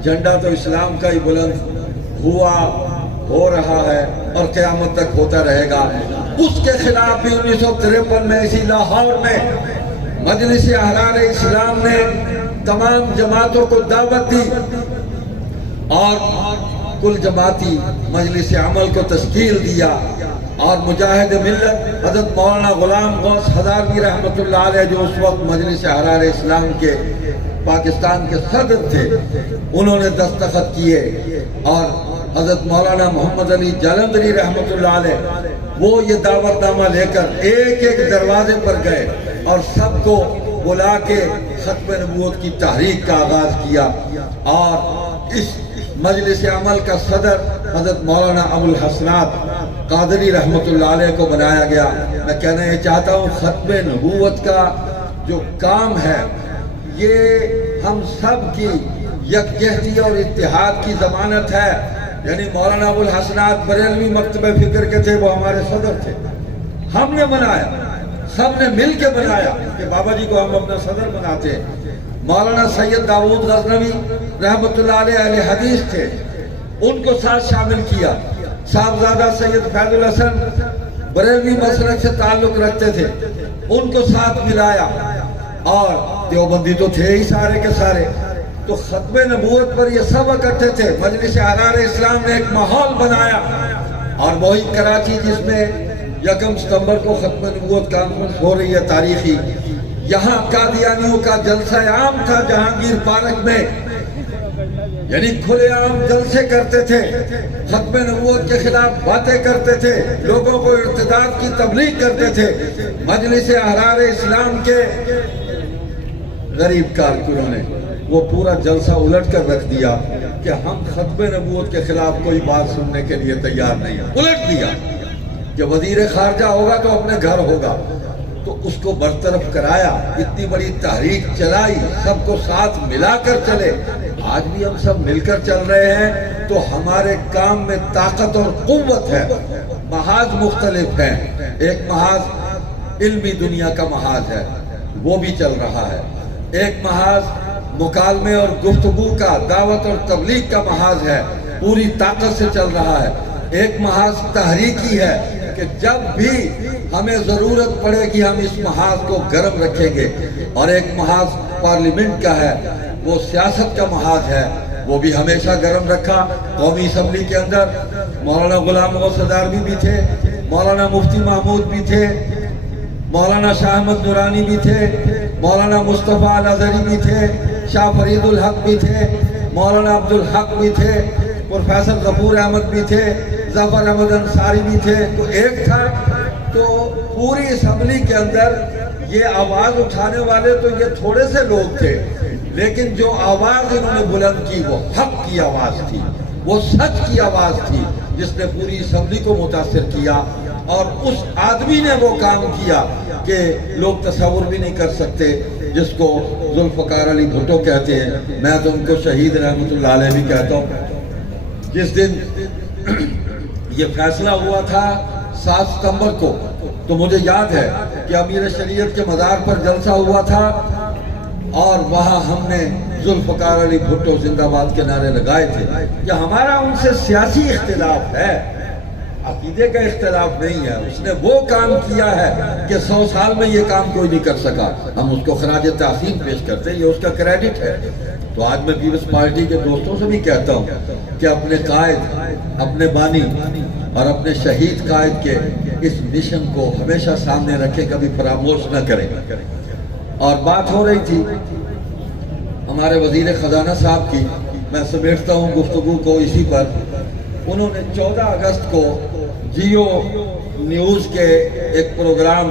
جھنڈا تو اسلام کا ہی بلند ہوا، ہو رہا ہے اور قیامت تک ہوتا رہے گا۔ اس کے خلاف بھی 1953 میں اسی لاہور میں مجلس احرار اسلام نے تمام جماعتوں کو دعوت دی اور کل جماعتی مجلس عمل کو تشکیل دیا، اور مجاہد ملت حضرت مولانا غلام غوث ہزاروی رحمۃ اللہ علیہ جو اس وقت مجلس احرار اسلام کے پاکستان کے صدر تھے، انہوں نے دستخط کیے، اور حضرت مولانا محمد علی جالندری رحمۃ اللہ علیہ وہ یہ دعوت نامہ لے کر ایک ایک دروازے پر گئے اور سب کو بلا کے ختم نبوت کی تحریک کا آغاز کیا، اور اس مجلس عمل کا صدر حضرت مولانا ابو الحسنات قادری رحمۃ اللہ علیہ کو بنایا گیا۔ میں کہنا یہ چاہتا ہوں، ختم نبوت کا جو کام ہے یہ ہم سب کی یکجہتی اور اتحاد کی ضمانت ہے۔ یعنی مولانا ابو الحسنات بریلوی مکتبہ فکر کے تھے، وہ ہمارے صدر تھے، ہم نے بنایا، سب نے مل کے بنایا کہ بابا جی کو ہم اپنا صدر بناتے ہیں۔ مولانا سید داؤد غزنوی رحمۃ اللہ علیہ اہل حدیث تھے، ان کو ساتھ شامل کیا۔ صاحبزادہ سید فیض الحسن بریلوی مسلک سے تعلق رکھتے تھے، ان کو ساتھ ملایا، اور دیوبندی تو تھے ہی سارے کے سارے، تو ختم نبوت پر یہ سب اکٹھے تھے۔ مجلس احرار اسلام نے ایک ماحول بنایا، اور وہی کراچی جس میں 1 ستمبر کو ختم نبوت کانفرنس ہو رہی ہے تاریخی، یہاں قادیانیوں کا جلسہ عام تھا جہانگیر پارک میں، یعنی کھلے عام جلسے کرتے تھے، ختم نبوت کے خلاف باتیں کرتے تھے، لوگوں کو ارتداد کی تبلیغ کرتے تھے۔ مجلس احرار اسلام کے غریب کارکنوں نے وہ پورا جلسہ الٹ کر رکھ دیا کہ ہم ختم نبوت کے خلاف کوئی بات سننے کے لیے تیار نہیں ہیں۔ الٹ دیا کہ وزیر خارجہ ہوگا تو اپنے گھر ہوگا، تو اس کو برطرف کرایا، اتنی بڑی تحریک چلائی، سب کو ساتھ ملا کر چلے۔ آج بھی ہم سب مل کر چل رہے ہیں تو ہمارے کام میں طاقت اور قوت ہے۔ محاذ مختلف ہیں، ایک محاذ علمی دنیا کا محاذ ہے، وہ بھی چل رہا ہے، ایک محاذ مکالمے اور گفتگو کا، دعوت اور تبلیغ کا محاذ ہے، پوری طاقت سے چل رہا ہے، ایک محاذ تحریکی ہے کہ جب بھی ہمیں ضرورت پڑے گی ہم اس محاذ کو گرم رکھیں گے، اور ایک محاذ پارلیمنٹ کا ہے، وہ سیاست کا محاذ ہے، وہ بھی ہمیشہ گرم رکھا۔ قومی اسمبلی کے اندر مولانا غلام غوث ہزاروی بھی تھے، مولانا مفتی محمود بھی تھے، مولانا شاہ احمد نورانی بھی تھے، مولانا مصطفیٰ الازہری بھی تھے، شاہ فرید الحق بھی تھے، مولانا عبد الحق بھی تھے، پروفیسر غفور احمد بھی تھے، ظفر احمد انصاری بھی تھے۔ تو ایک تھا، تو پوری اسمبلی کے اندر یہ آواز اٹھانے والے تو یہ تھوڑے سے لوگ تھے، لیکن جو آواز انہوں نے بلند کی وہ حق کی آواز تھی، وہ سچ کی آواز تھی، جس نے پوری اسمبلی کو متاثر کیا۔ اور اس آدمی نے وہ کام کیا کہ لوگ تصور بھی نہیں کر سکتے، جس کو ذوالفقار علی بھٹو کہتے ہیں، میں تو ان کو شہید رحمۃ اللہ علیہ بھی کہتا ہوں۔ جس دن یہ فیصلہ ہوا تھا 7 ستمبر کو، تو مجھے یاد ہے کہ امیر شریعت کے مزار پر جلسہ ہوا تھا، اور وہاں ہم نے ذوالفقار علی بھٹو زندہ باد کے نعرے لگائے تھے کہ ہمارا ان سے سیاسی اختلاف ہے، عقیدے کا اختلاف نہیں ہے۔ اس نے وہ کام کیا ہے کہ 100 سال میں یہ کام کوئی نہیں کر سکا، ہم اس کو خراج تحسین پیش کرتے ہیں، یہ اس کا کریڈٹ ہے۔ تو آج میں پیپلز پارٹی کے دوستوں سے بھی کہتا ہوں کہ اپنے قائد، اپنے بانی اور اپنے شہید قائد کے اس مشن کو ہمیشہ سامنے رکھیں، کبھی فراموش نہ کریں۔ اور بات ہو رہی تھی ہمارے وزیر خزانہ صاحب کی، میں سمیٹتا ہوں گفتگو کو اسی پر۔ انہوں نے 14 اگست کو جیو نیوز کے ایک پروگرام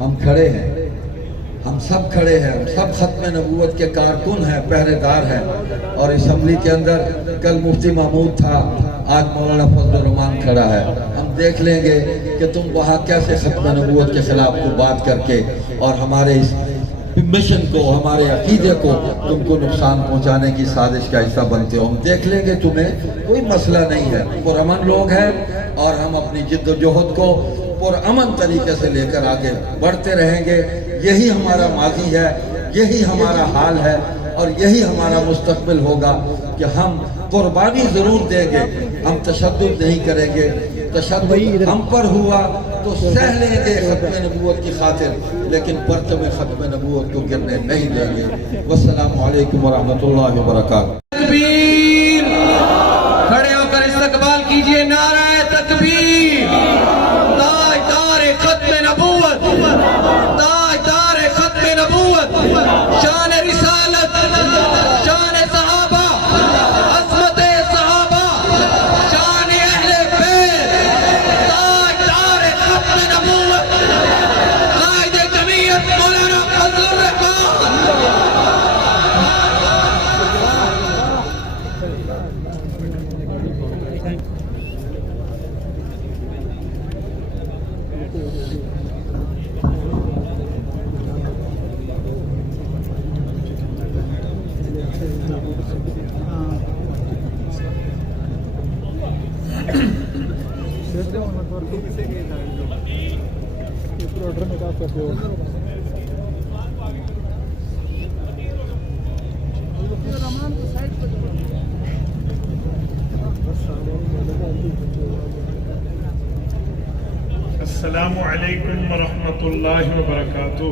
ہم کھڑے ہیں، ہم سب کھڑے ہیں، ہم سب ختم نبوت کے کارکن ہیں، پہرے دار ہیں. اور اسمبلی کے اندر کل مفتی محمود تھا، آج مولانا فضل الرحمان کھڑا ہے. ہم دیکھ لیں گے کہ تم وہاں کیسے ختم نبوت کے خلاف کو بات کر کے اور ہمارے اس مشن کو، ہمارے عقیدے کو تم کو نقصان پہنچانے کی سازش کا حصہ بنتے ہو. ہم دیکھ لیں گے، تمہیں کوئی مسئلہ نہیں ہے. پرامن لوگ ہیں اور ہم اپنی جد و جہد کو پرامن طریقے سے لے کر آگے بڑھتے رہیں گے. یہی ہمارا ماضی ہے، یہی ہمارا حال ہے اور یہی ہمارا مستقبل ہوگا کہ ہم قربانی ضرور دیں گے. ہم تشدد نہیں کریں گے. تشدد ہم پر ہوا تو سہ لیں گے ختم نبوت کی خاطر، لیکن پرچم ختم نبوت کو گرنے نہیں دیں گے. والسلام علیکم ورحمۃ اللہ وبرکاتہ. تکبیر، کھڑے ہو کر استقبال کیجئے نعرہ تکبیر. تاجدار ختم نبوت، تاجدار ختم نبوت، شان رسالت، شان صحابہ، عظمت صحابہ، شان اہل بیت، تاجدار ختم نبوت، قائد جمعیت مولانا فضل الرحمان. السلام علیکم ورحمۃ اللہ وبرکاتہ.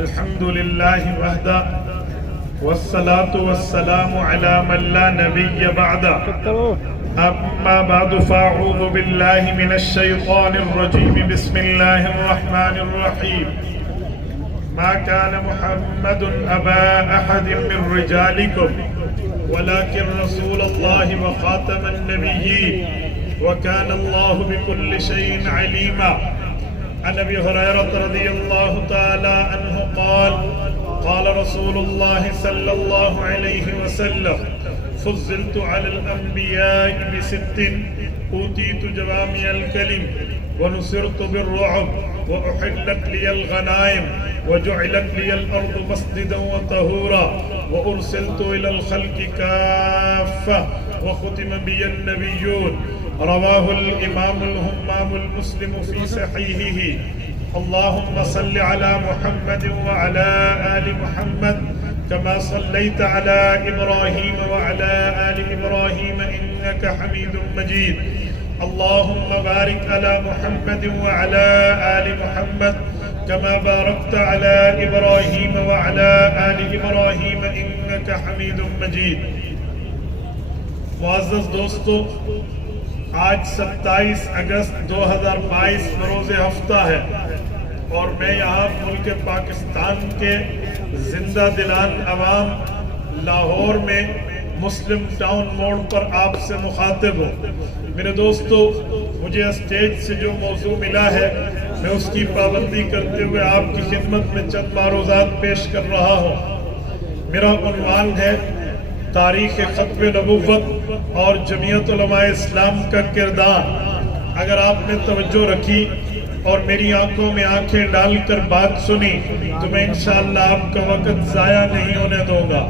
الحمد للہ وحدہ والصلاة والسلام علی من لا نبی بعدہ. اما بعد فاعوذ باللہ من الشیطان الرجیم. بسم اللہ الرحمن الرحیم. ما كان محمد ابا احد من رجالکم ولكن رسول الله وخاتم النبيين وكان الله بكل شيء عليما. عن ابي هريره رضي الله تعالى عنه قال قال رسول الله صلى الله عليه وسلم فضلت على الانبياء بست اوتيت جوامع الكلم ونصرت بالرعب واحلت لي الغنائم وجعلت لي الارض مسجدا وطهورا وارسلت الى الخلق كافه وختم بي النبيون. رواه الامام الهمام المسلم في صحيحه. اللهم صل على محمد وعلى آل محمد كما صليت على إبراهيم وعلى آل إبراهيم إنك حميد مجيد. اللهم بارك على محمد وعلى آل محمد كما باركت على إبراهيم وعلى آل إبراهيم إنك حميد مجيد. معزز دوستو، آج 27 اگست 2022 بروز ہفتہ ہے اور میں یہاں ملک پاکستان کے زندہ دلان عوام لاہور میں مسلم ٹاؤن موڑ پر آپ سے مخاطب ہوں. میرے دوستو، مجھے اسٹیج سے جو موضوع ملا ہے میں اس کی پابندی کرتے ہوئے آپ کی خدمت میں چند معروضات پیش کر رہا ہوں. میرا عنوان ہے تاریخ ختم نبوت اور جمعیت علماء اسلام کا کردار. اگر آپ نے توجہ رکھی اور میری آنکھوں میں آنکھیں ڈال کر بات سنی تو میں انشاءاللہ آپ کا وقت ضائع نہیں ہونے دوں گا.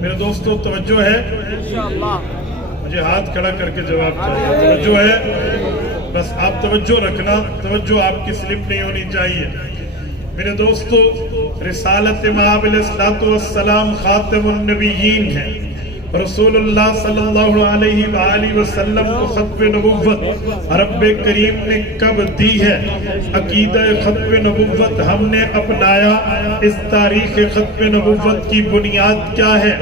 میرے دوستو، توجہ ہے؟ مجھے ہاتھ کھڑا کر کے جواب چاہیے. توجہ ہے؟ بس آپ توجہ رکھنا، توجہ آپ کی سلپ نہیں ہونی چاہیے. میرے دوستو، رسالت مآب علیہ السلام خاتم النبیین ہے. رسول اللہ صلی اللہ علیہ وآلہ وسلم کو ختم نبوت رب کریم نے کب دی ہے؟ عقیدہ ختم نبوت ہم نے اپنایا. اس تاریخ ختم نبوت کی بنیاد کیا ہے؟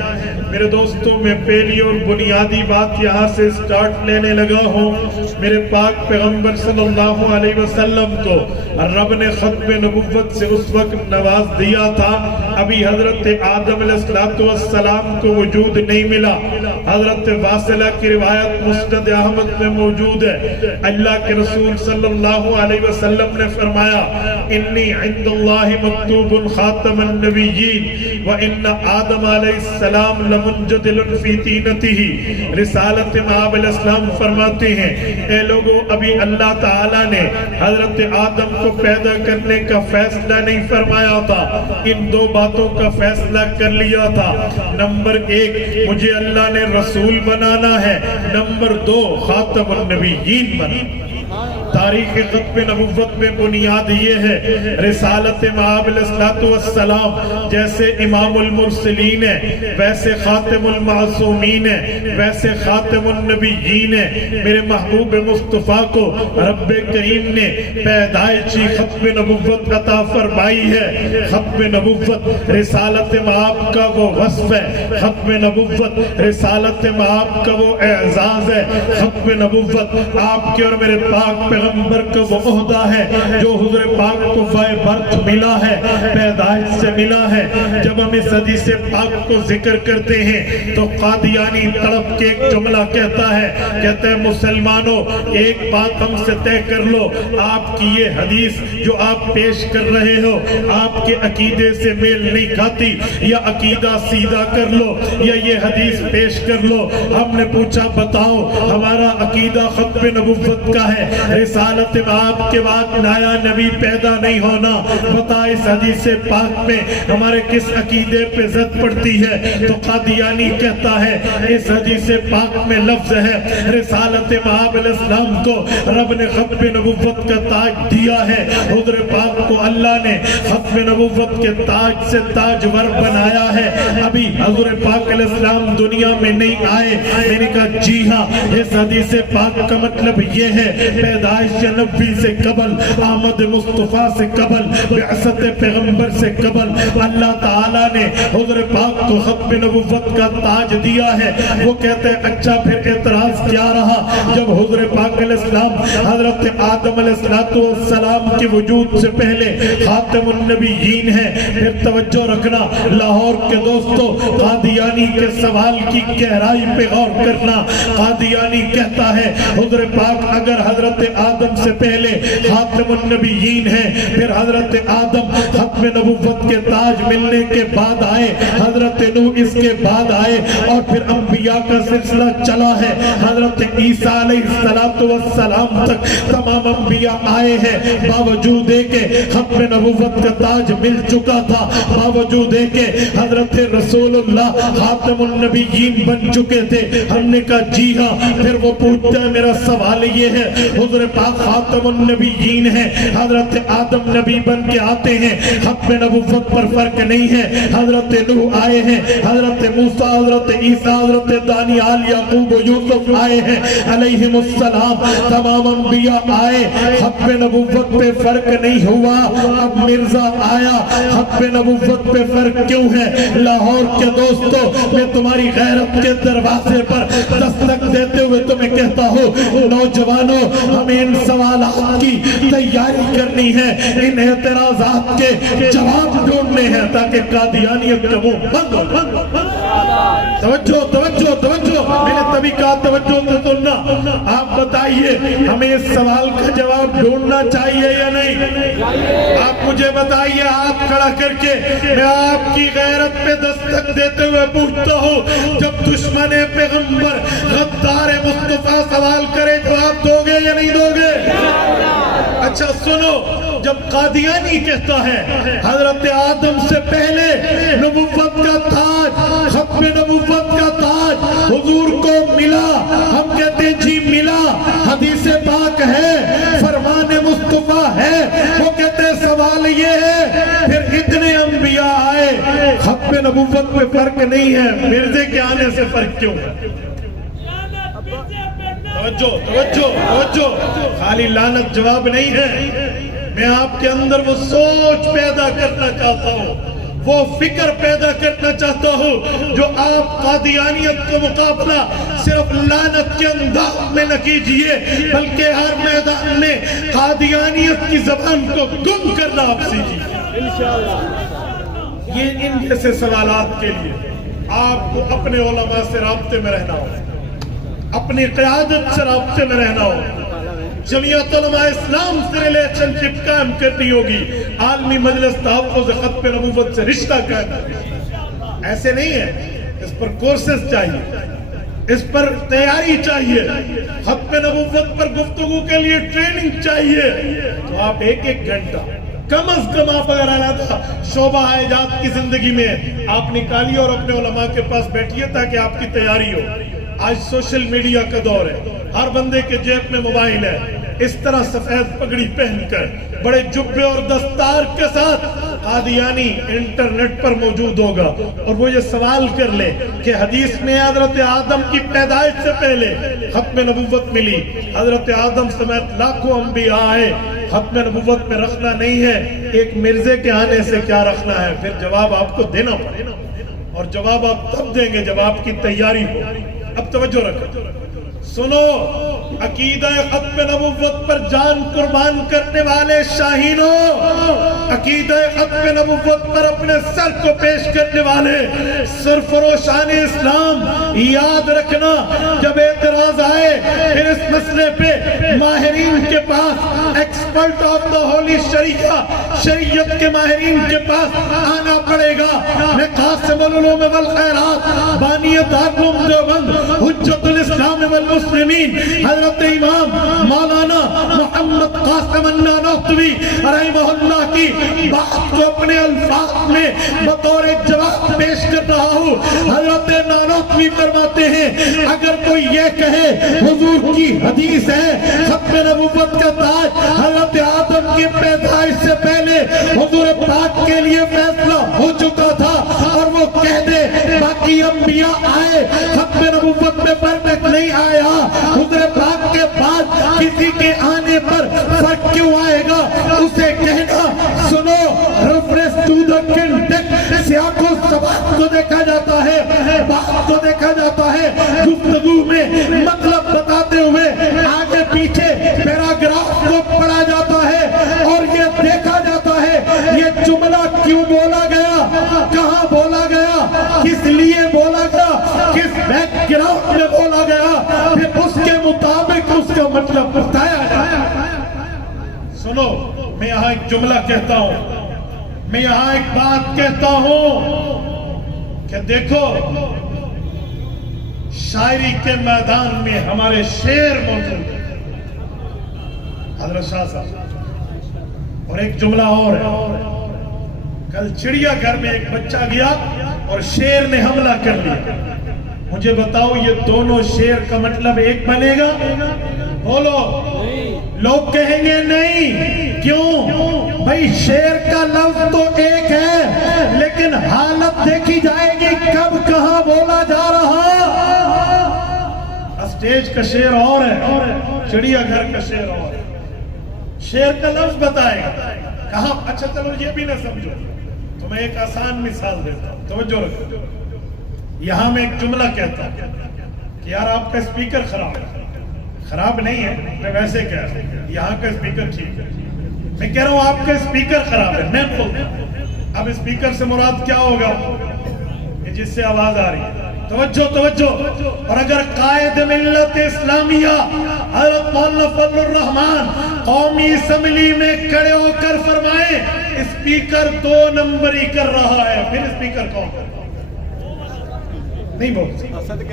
میرے دوستوں میں پہلی اور بنیادی بات یہاں سے سٹارٹ لینے لگا ہوں. میرے پاک پیغمبر صلی اللہ علیہ وسلم کو رب نے ختم نبوت سے اس وقت نواز دیا تھا ابھی حضرت آدم علیہ السلام کو وجود نہیں ملا. حضرت واصلہ کی روایت مسند احمد میں موجود ہے. اللہ کے رسول صلی اللہ علیہ وسلم نے فرمایا انی عند اللہ مکتوب خاتم النبیین وان آدم علیہ السلام لمنجدل فی تینتہ. رسالت مآب علیہ السلام فرماتے ہیں اے لوگو ابھی اللہ تعالیٰ نے حضرت آدم کو پیدا کرنے کا فیصلہ نہیں فرمایا تھا. ان دو باتوں کا فیصلہ کر لیا تھا. نمبر 1 مجھے اللہ نے رسول بنانا ہے. نمبر 2 خاتم النبیین بنانا. تاریخ ختم نبوت میں بنیاد یہ ہے رسالت مآب علیہ السلام جیسے امام المرسلین ہے ویسے خاتم المعصومین ہے ویسے خاتم النبیین ہے. میرے محبوب مصطفیٰ کو رب کریم نے پیدائشی ختم نبوت عطا فرمائی ہے. ختم نبوت رسالت مآب کا وہ وصف ہے. ختم نبوت رسالت مآب کا وہ اعزاز ہے. ختم نبوت آپ کے اور میرے پاک پیغمبر کا وہ عہدہ ہے جو حضور پاک کو بائی برتھ ملا ہے پیدائش سے ملا ہے. جب ہم اس حدیث پاک کو ذکر کرتے ہیں تو قادیانی تڑپ کے ایک جملہ کہتا ہے کہتے ہیں مسلمانوں ایک بات ہم سے طے کر لو آپ کی یہ حدیث جو آپ پیش کر رہے ہو آپ کے عقیدے سے میل نہیں کھاتی یا عقیدہ سیدھا کر لو یا یہ حدیث پیش کر لو. ہم نے پوچھا بتاؤ ہمارا عقیدہ ختم نبوت کا ہے رسالت مآب کے بعد نیا نبی پیدا نہیں ہونا. بتا اس حدیث پاک میں ہمارے کس عقیدے پہ زد پڑتی ہے. تو قادیانی کہتا ہے اس حدیث پاک میں لفظ ہے رسالت مآب علیہ السلام کو رب نے ختم نبوت کا تاج دیا ہے. حضور پاک کو اللہ نے ختم نبوت کے تاج سے تاجور بنایا ہے. ابھی حضور پاک علیہ السلام دنیا میں نہیں آئے. میں نے کہا جی ہاں اس حدیث پاک کا مطلب یہ ہے پیدائش نبی سے قبل آمد مصطفیٰ سے قبل بعثت پیغمبر سے قبل اللہ تعالیٰ نے حضور پاک کو ختم نبوت کا تاج دیا ہے. وہ کہتے ہیں اچھا پھر اعتراض کیا رہا جب حضور پاک علیہ السلام حضرت آدم علیہ السلام کے وجود سے پہلے خاتم النبیین ہے. پھر توجہ رکھنا لاہور کے دوستو قادیانی کے سوال کی گہرائی پہ غور کرنا. قادیانی کہتا ہے حضور پاک اگر حضرت آدم سے پہلے خاتم النبیین ہے پھر حضرت آدم ختم نبوت کے تاج ملنے کے بعد آئے حضرت نوح اس کے بعد آئے اور پھر انبیاء کا سلسلہ چلا ہے حضرت عیسیٰ علیہ السلام تک تمام انبیاء آئے ہیں. باوجود کہ ختم نبوت کا تاج مل چکا تھا باوجود کہ حضرت رسول اللہ خاتم النبیین بن چکے تھے. ہم نے کہا جی ہاں. پھر وہ پوچھتا ہے میرا سوال یہ ہے حضور پاک خاتم النبیین ہے حضرت آدم نبی بن کے آتے ہیں ختم نبوت پر فرق نہیں ہے. حضرت نوح آئے ہیں حضرت موسیٰ حضرت عیسیٰ حضرت دانیال یعقوب و یوسف آئے ہیں علیہم السلام. تمام انبیاء آئے ختم نبوت پہ فرق نہیں ہوا. اب مرزا آیا ختم نبوت پہ فرق کیوں ہے. لاہور کے دوستو میں تمہاری غیرت کے دروازے پر دستک دیتے ہوئے تمہیں کہتا ہوں نوجوانوں ہمیں ان سوالات کی تیاری کرنی ہے ان اعتراضات کے جواب ڈھونڈنے ہیں تاکہ قادیانیت کا منہ بند ہو. توجہ توجہ توجہ میں نے تبھی کہا توجہ سے سننا. آپ بتائیے ہمیں اس سوال کا جواب ڈھونڈنا چاہیے یا نہیں. آپ مجھے بتائیے ہاتھ کھڑا کر کے میں آپ کی غیرت پہ دستک دیتے ہوئے پوچھتا ہوں جب دشمن پیغمبر غدار مصطفیٰ سوال کرے جواب دو گے یا نہیں دو گے. اچھا سنو جب قادیانی کہتا ہے حضرت آدم سے پہلے نبوت کا تاج ختم نبوت کا تاج حضور کو ملا. ہم کہتے ہیں جی ملا حدیث پاک ہے فرمان مصطفیٰ ہے. وہ کہتے ہیں سوال یہ ہے پھر اتنے انبیاء آئے ختم نبوت پہ فرق نہیں ہے مرزے کے آنے سے فرق کیوں ہے. توجہ توجہ توجہ خالی لعنت جواب نہیں ہے. میں آپ کے اندر وہ سوچ پیدا کرنا چاہتا ہوں وہ فکر پیدا کرنا چاہتا ہوں جو آپ قادیانیت کو مقابلہ صرف لعنت کے انداز میں نہ کیجئے بلکہ ہر میدان میں قادیانیت کی زبان کو گم کرنا آپ سیکھیے یہ ان جیسے سوالات کے لیے آپ کو اپنے علماء سے رابطے میں رہنا ہو، اپنی قیادت سے رابطے میں رہنا ہو، جمعیت علماء اسلام سے ریلیشن شپ قائم کرنی ہوگی، عالمی مجلس تحفظ ختم نبوت سے رشتہ قائم کرنا۔ ایسے نہیں ہے، اس پر کورسز چاہیے، اس پر تیاری چاہیے، ختم نبوت پر گفتگو کے لیے ٹریننگ چاہیے۔ تو آپ ایک گھنٹہ کم از کم آپ اگر علیحدہ شعبہ ایجاد کی زندگی میں آپ نکالیے اور اپنے علماء کے پاس بیٹھیے تاکہ آپ کی تیاری ہو۔ آج سوشل میڈیا کا دور ہے، ہر بندے کے جیب میں موبائل ہے، اس طرح سفید پگڑی پہن کر بڑے جبے اور دستار کے ساتھ قادیانی انٹرنیٹ پر موجود ہوگا اور وہ یہ سوال کر لے کہ حدیث میں حضرت آدم کی پیدائش سے پہلے ختم نبوت ملی، حضرت آدم سمیت لاکھوں انبیاء آئے، ختم نبوت میں رکھنا نہیں ہے، ایک مرزے کے آنے سے کیا رکھنا ہے؟ پھر جواب آپ کو دینا پڑے گا اور جواب آپ تب دیں گے جب آپ کی تیاری ہو۔ اب توجہ رکھو، سنو، عقیدہ ختم نبوت پر جان قربان کرنے والے شاہینوں، عقیدہ ختم نبوت پر اپنے سر کو پیش کرنے والے سرفروشان اسلام، یاد رکھنا جب اعتراض آئے پھر اس مسئلے پہ ماہرین کے پاس، ایکسپرٹ آف دا ہولی شریعت کے ماہرین کے پاس آنا پڑے گا۔ میں قاسم العلوم والخیرات بانی دارالعلوم دیوبند حجت الاسلام والمسلمین حضرت امام مولانا محمد قاسم النانوتوی رحمہ اللہ کی بات کو اپنے الفاظ میں بطور جواب پیش کر رہا ہوں۔ حضرت نانوتوی فرماتے ہیں اگر کوئی یہ کہے حضور کی حدیث ہے ختم نبوت کا تاج حضرت آدم کی پیدائش سے پہلے حضور پاک کے لیے فیصلہ ہو چکا تھا اور وہ کہہ دے باقی انبیاء آئے ختم نبوت میں فرق نہیں آیا، حضور پاک کے بعد کسی کے آنے پر فرق کیوں آئے گا؟ اسے کہنا سنو، ریفرنس ٹو دا کنٹیکسٹ، سیاق و سباق کو دیکھا جاتا ہے، بات کو دیکھا جاتا ہے، گفتگو میں مطلب بتاتے ہوئے آگے پیچھے پیراگراف کو پڑھا جاتا ہے اور یہ دیکھا جاتا ہے یہ جملہ کیوں بولا گیا، کہاں بولا گیا، کس لیے بولا گیا، کس بیک گراؤنڈ میں بولا گیا، پھر اس کے مطابق اس کا مطلب بتایا جاتا ہے۔ سنو، میں یہاں ایک جملہ کہتا ہوں، میں یہاں ایک بات کہتا ہوں کہ دیکھو شاعری کے میدان میں ہمارے شعر موجود ہیں حضرت شاہ صاحب، اور ایک جملہ اور ہے، کل چڑیا گھر میں ایک بچہ گیا اور شیر نے حملہ کر لیا، مجھے بتاؤ یہ دونوں شیر کا مطلب ایک بنے گا؟ بولو، لوگ کہیں گے نہیں، کیوں؟ بھائی شیر کا لفظ تو ایک ہے لیکن حالت دیکھی جائے گی کب کہاں بولا جا رہا، اسٹیج کا شیر اور ہے، چڑیا گھر کا شیر اور ہے، شیر کا لفظ بتائے گا کہاں۔ اچھا چلو یہ بھی نہ سمجھو تو میں ایک آسان مثال دیتا ہوں، توجہ رکھو، یہاں میں ایک جملہ کہتا ہوں کہ یار آپ کا اسپیکر خراب ہے، خراب نہیں ہے، میں ویسے کہہ رہا ہوں یہاں کا اسپیکر ٹھیک ہے، میں کہہ رہا ہوں آپ کا اسپیکر خراب ہے، میں بولتا ہوں اب اسپیکر سے مراد کیا ہوگا کہ جس سے آواز آ رہی ہے، توجہ توجہ۔ اور اگر قائد ملت اسلامیہ حضرت مولانا فضل الرحمان قومی اسمبلی میں کھڑے ہو کر فرمائے اسپیکر 2 نمبری کر رہا ہے، پھر اسپیکر کون؟ نہیں بولتے،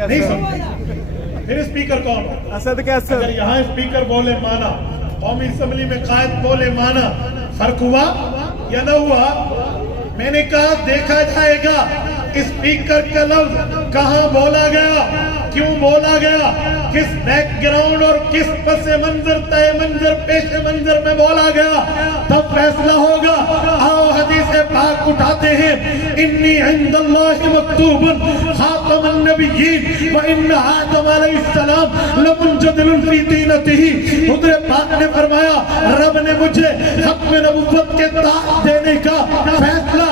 نہیں سمجھتے، پھر اسپیکر کون؟ اگر یہاں اسپیکر بولے مانا، قومی اسمبلی میں قائد بولے مانا، فرق ہوا یا نہ ہوا؟ میں نے کہا دیکھا جائے گا اسپیکر کا لفظ کہاں بولا گیا، کیوں بولا گیا، کس بیک گراؤنڈ اور کس پس منظر طے منظر پیش منظر میں بولا گیا، تب فیصلہ ہوگا۔ آؤ حدیث پاک اٹھاتے ہیں، انی عند اللہ مکتوب خاتم النبیین وان آدم علیہ السلام لمنجدل فی دینتہ، حضور پاک نے فرمایا رب نے مجھے ختم نبوت کے تاج دینے کا فیصلہ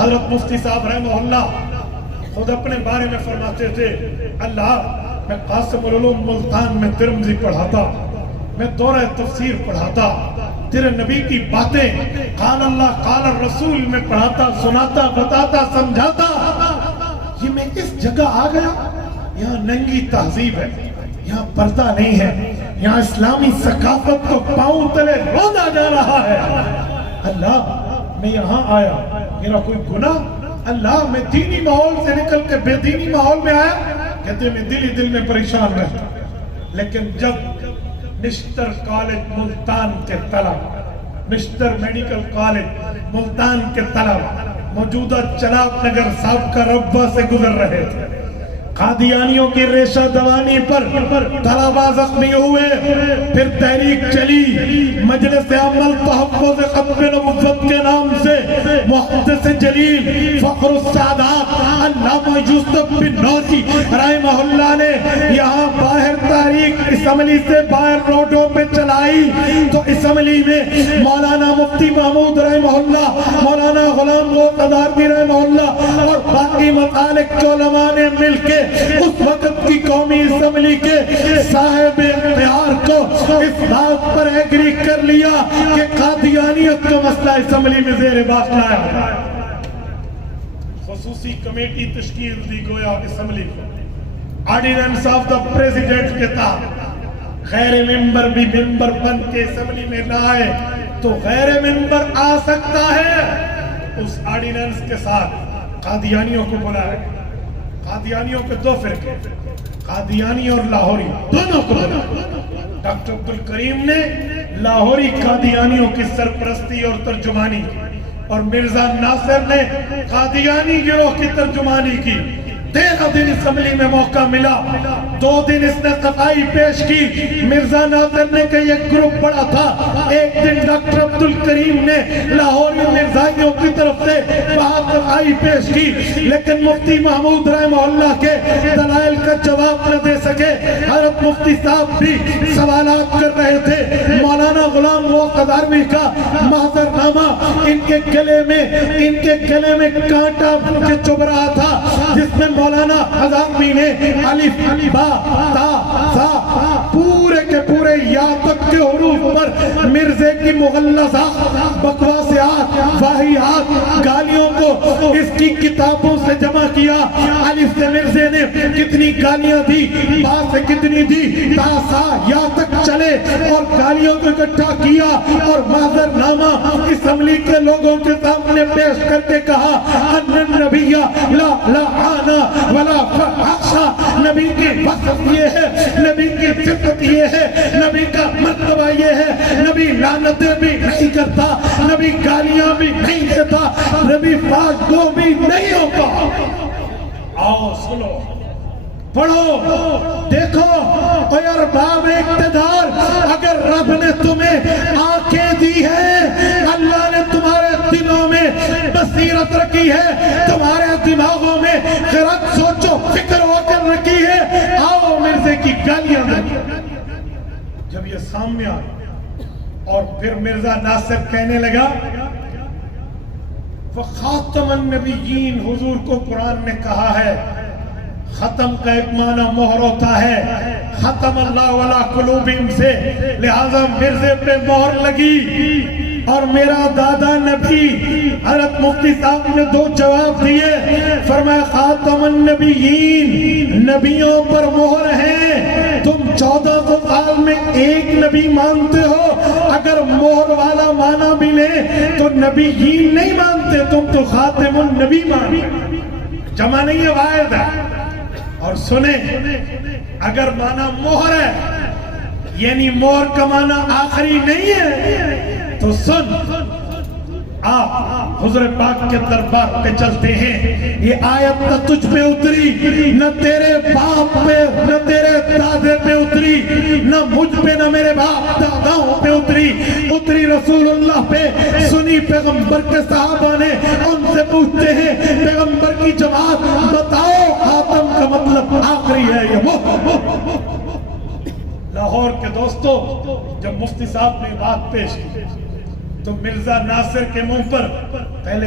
حضرت مفتی صاحب رحمہ خود اپنے بارے میں فرماتے تھے، اللہ میں قاسم العلوم ملتان میں ترمذی پڑھاتا، میں دورہ تفسیر پڑھاتا، تیرے نبی کی باتیں قال اللہ قال الرسول میں پڑھاتا، سناتا، بتاتا، سمجھاتا، یہ میں اس جگہ آ گیا، یہاں ننگی تہذیب ہے، یہاں پردہ نہیں ہے، یہاں اسلامی ثقافت کو پاؤں تلے رودا جا رہا ہے۔ اللہ میں یہاں آیا، میرا کوئی گناہ؟ اللہ میں دینی ماحول سے نکل کے بے دینی ماحول میں آیا؟ کہتے میں دل ہی دل میں پریشان رہتا، لیکن جب نشتر کالج ملتان کے طلب، نشتر میڈیکل کالج ملتان کے طلب موجودہ چناب نگر صاحب کا ربہ سے گزر رہے تھے، قادیانیوں کی ریشہ دوانی پر طلبہ زخمی ہوئے، پھر تحریک چلی، مجلس عمل تحفظ ختم نبوت کے نام سے محدث جلیل فخر السادات علامہ یوسف بن نوری رحمہ اللہ نے یہاں باہر تحریک اسمبلی سے باہر روڈوں پہ چلائی، تو اسمبلی میں مولانا مفتی محمود رحمہ اللہ، مولانا غلام غوث ادارتی رحمہ اللہ اور باقی مسالک کے علماء نے مل کے اس وقت کی قومی اسمبلی کے صاحب اختیار کو اس بات پر ایگری کر لیا کہ قادیانیت کا مسئلہ اسمبلی میں زیر بحث لایا۔ خصوصی کمیٹی تشکیل دی گویا اسمبلی کو، آرڈیننس آف دا پریزیڈنٹ کے تحت غیر ممبر بھی ممبر بن کے اسمبلی میں نہ آئے تو غیر ممبر آ سکتا ہے۔ اس آرڈیننس کے ساتھ قادیانیوں کو بلایا، قادیانیوں کے دو فرقے، قادیانی اور لاہوری، دونوں کو بلایا۔ ڈاکٹر عبدالکریم نے لاہوری قادیانیوں کی سرپرستی اور ترجمانی کی، اور مرزا ناصر نے قادیانی گروہ کی ترجمانی کی۔ 13 دن اسمبلی میں موقع ملا، 2 دن اس نے صفائی پیش کی، مرزا ناصر نے کہ یہ گروپ بڑا تھا، ایک دن ڈاکٹر عبدالکریم نے لاہوری مرزائیوں کی طرف سے وہاں صفائی پیش کی، لیکن مفتی محمود رحمہ اللہ کے دلائل کا جواب نہ دے سکے۔ حضرت مفتی صاحب بھی سوالات کر رہے تھے، مولانا غلام غوث ادارتی کا محضر نامہ ان کے گلے میں کانٹا کے چبھ رہا تھا، جس میں مولانا ہزاروی نے الف با تا سا پورے کے پورے یا تک کے حروف پر مرزے کی مغلظات، بکواسیات، واہیات، گالیوں کو اس کی کتابوں سے جمع کیا۔ الف سے مرزے نے کتنی گالیاں دی، با سے کتنی دی، تا سا یا تک چلے اور گالیوں کو اکٹھا کیا اور معذر نامہ اسمبلی کے لوگوں کے سامنے پیش کر کے کہا ان النبی لا لعانا ولا فحاشا، نبی کی وصف یہ ہے، نبی کی صفت یہ ہے، نبی کا مرتبہ یہ ہے، نبی لعنتیں بھی نہیں کرتا، نبی گالیاں بھی نہیں دیتا، نبی پاک گو بھی نہیں ہوتا۔ آؤ سنو، پڑھو، دیکھو، اے ارباب اقتدار، اگر رب نے تمہیں آنکھیں دی ہیں، اللہ نے تمہارے دلوں میں بصیرت رکھی ہے، تمہارے دماغوں میں خرد سوچ و فکر ہو کر رکھی ہے، آؤ مرزے کی گالیاں دیں۔ جب یہ سامنے آئے اور پھر مرزا ناصر کہنے لگا فخاتم النبیین، حضور کو قرآن نے کہا ہے، ختم کا ایک معنی مہر ہوتا ہے، ختم اللہ علی قلوبہم سے، لہذا مرزے پہ مہر لگی۔ اور میرا دادا نبی حضرت مفتی صاحب نے 2 جواب دیے، فرمایا خاتم النبیین، نبیوں پر مہر ہے، تم 1400 سال میں ایک نبی مانتے ہو، اگر مہر والا معنی بھی لیں تو نبیین نہیں مانتے، تم تو خاتم النبی مانتے، جمع نہیں ہے، واحد ہے۔ اور سنیں، اگر معنی مہر ہے یعنی مہر کا معنی آخری نہیں ہے تو سن، آپ حضور پاک کے دربار پہ چلتے ہیں، یہ آیت نہ تجھ پہ اتری، نہ تیرے باپ پہ، نہ تیرے دادے پہ اتری، نہ مجھ پہ، نہ میرے باپ داداؤں پہ اتری رسول اللہ پہ، سنی پیغمبر کے صحابہ نے، ان سے پوچھتے ہیں پیغمبر کی جماعت بتاؤ خاتم کا مطلب آخری ہے یہ وہ۔ لاہور کے دوستو، جب مفتی صاحب نے بات پیش کی تو مرزا ناصر کے منہ پر پہلے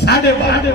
12:30।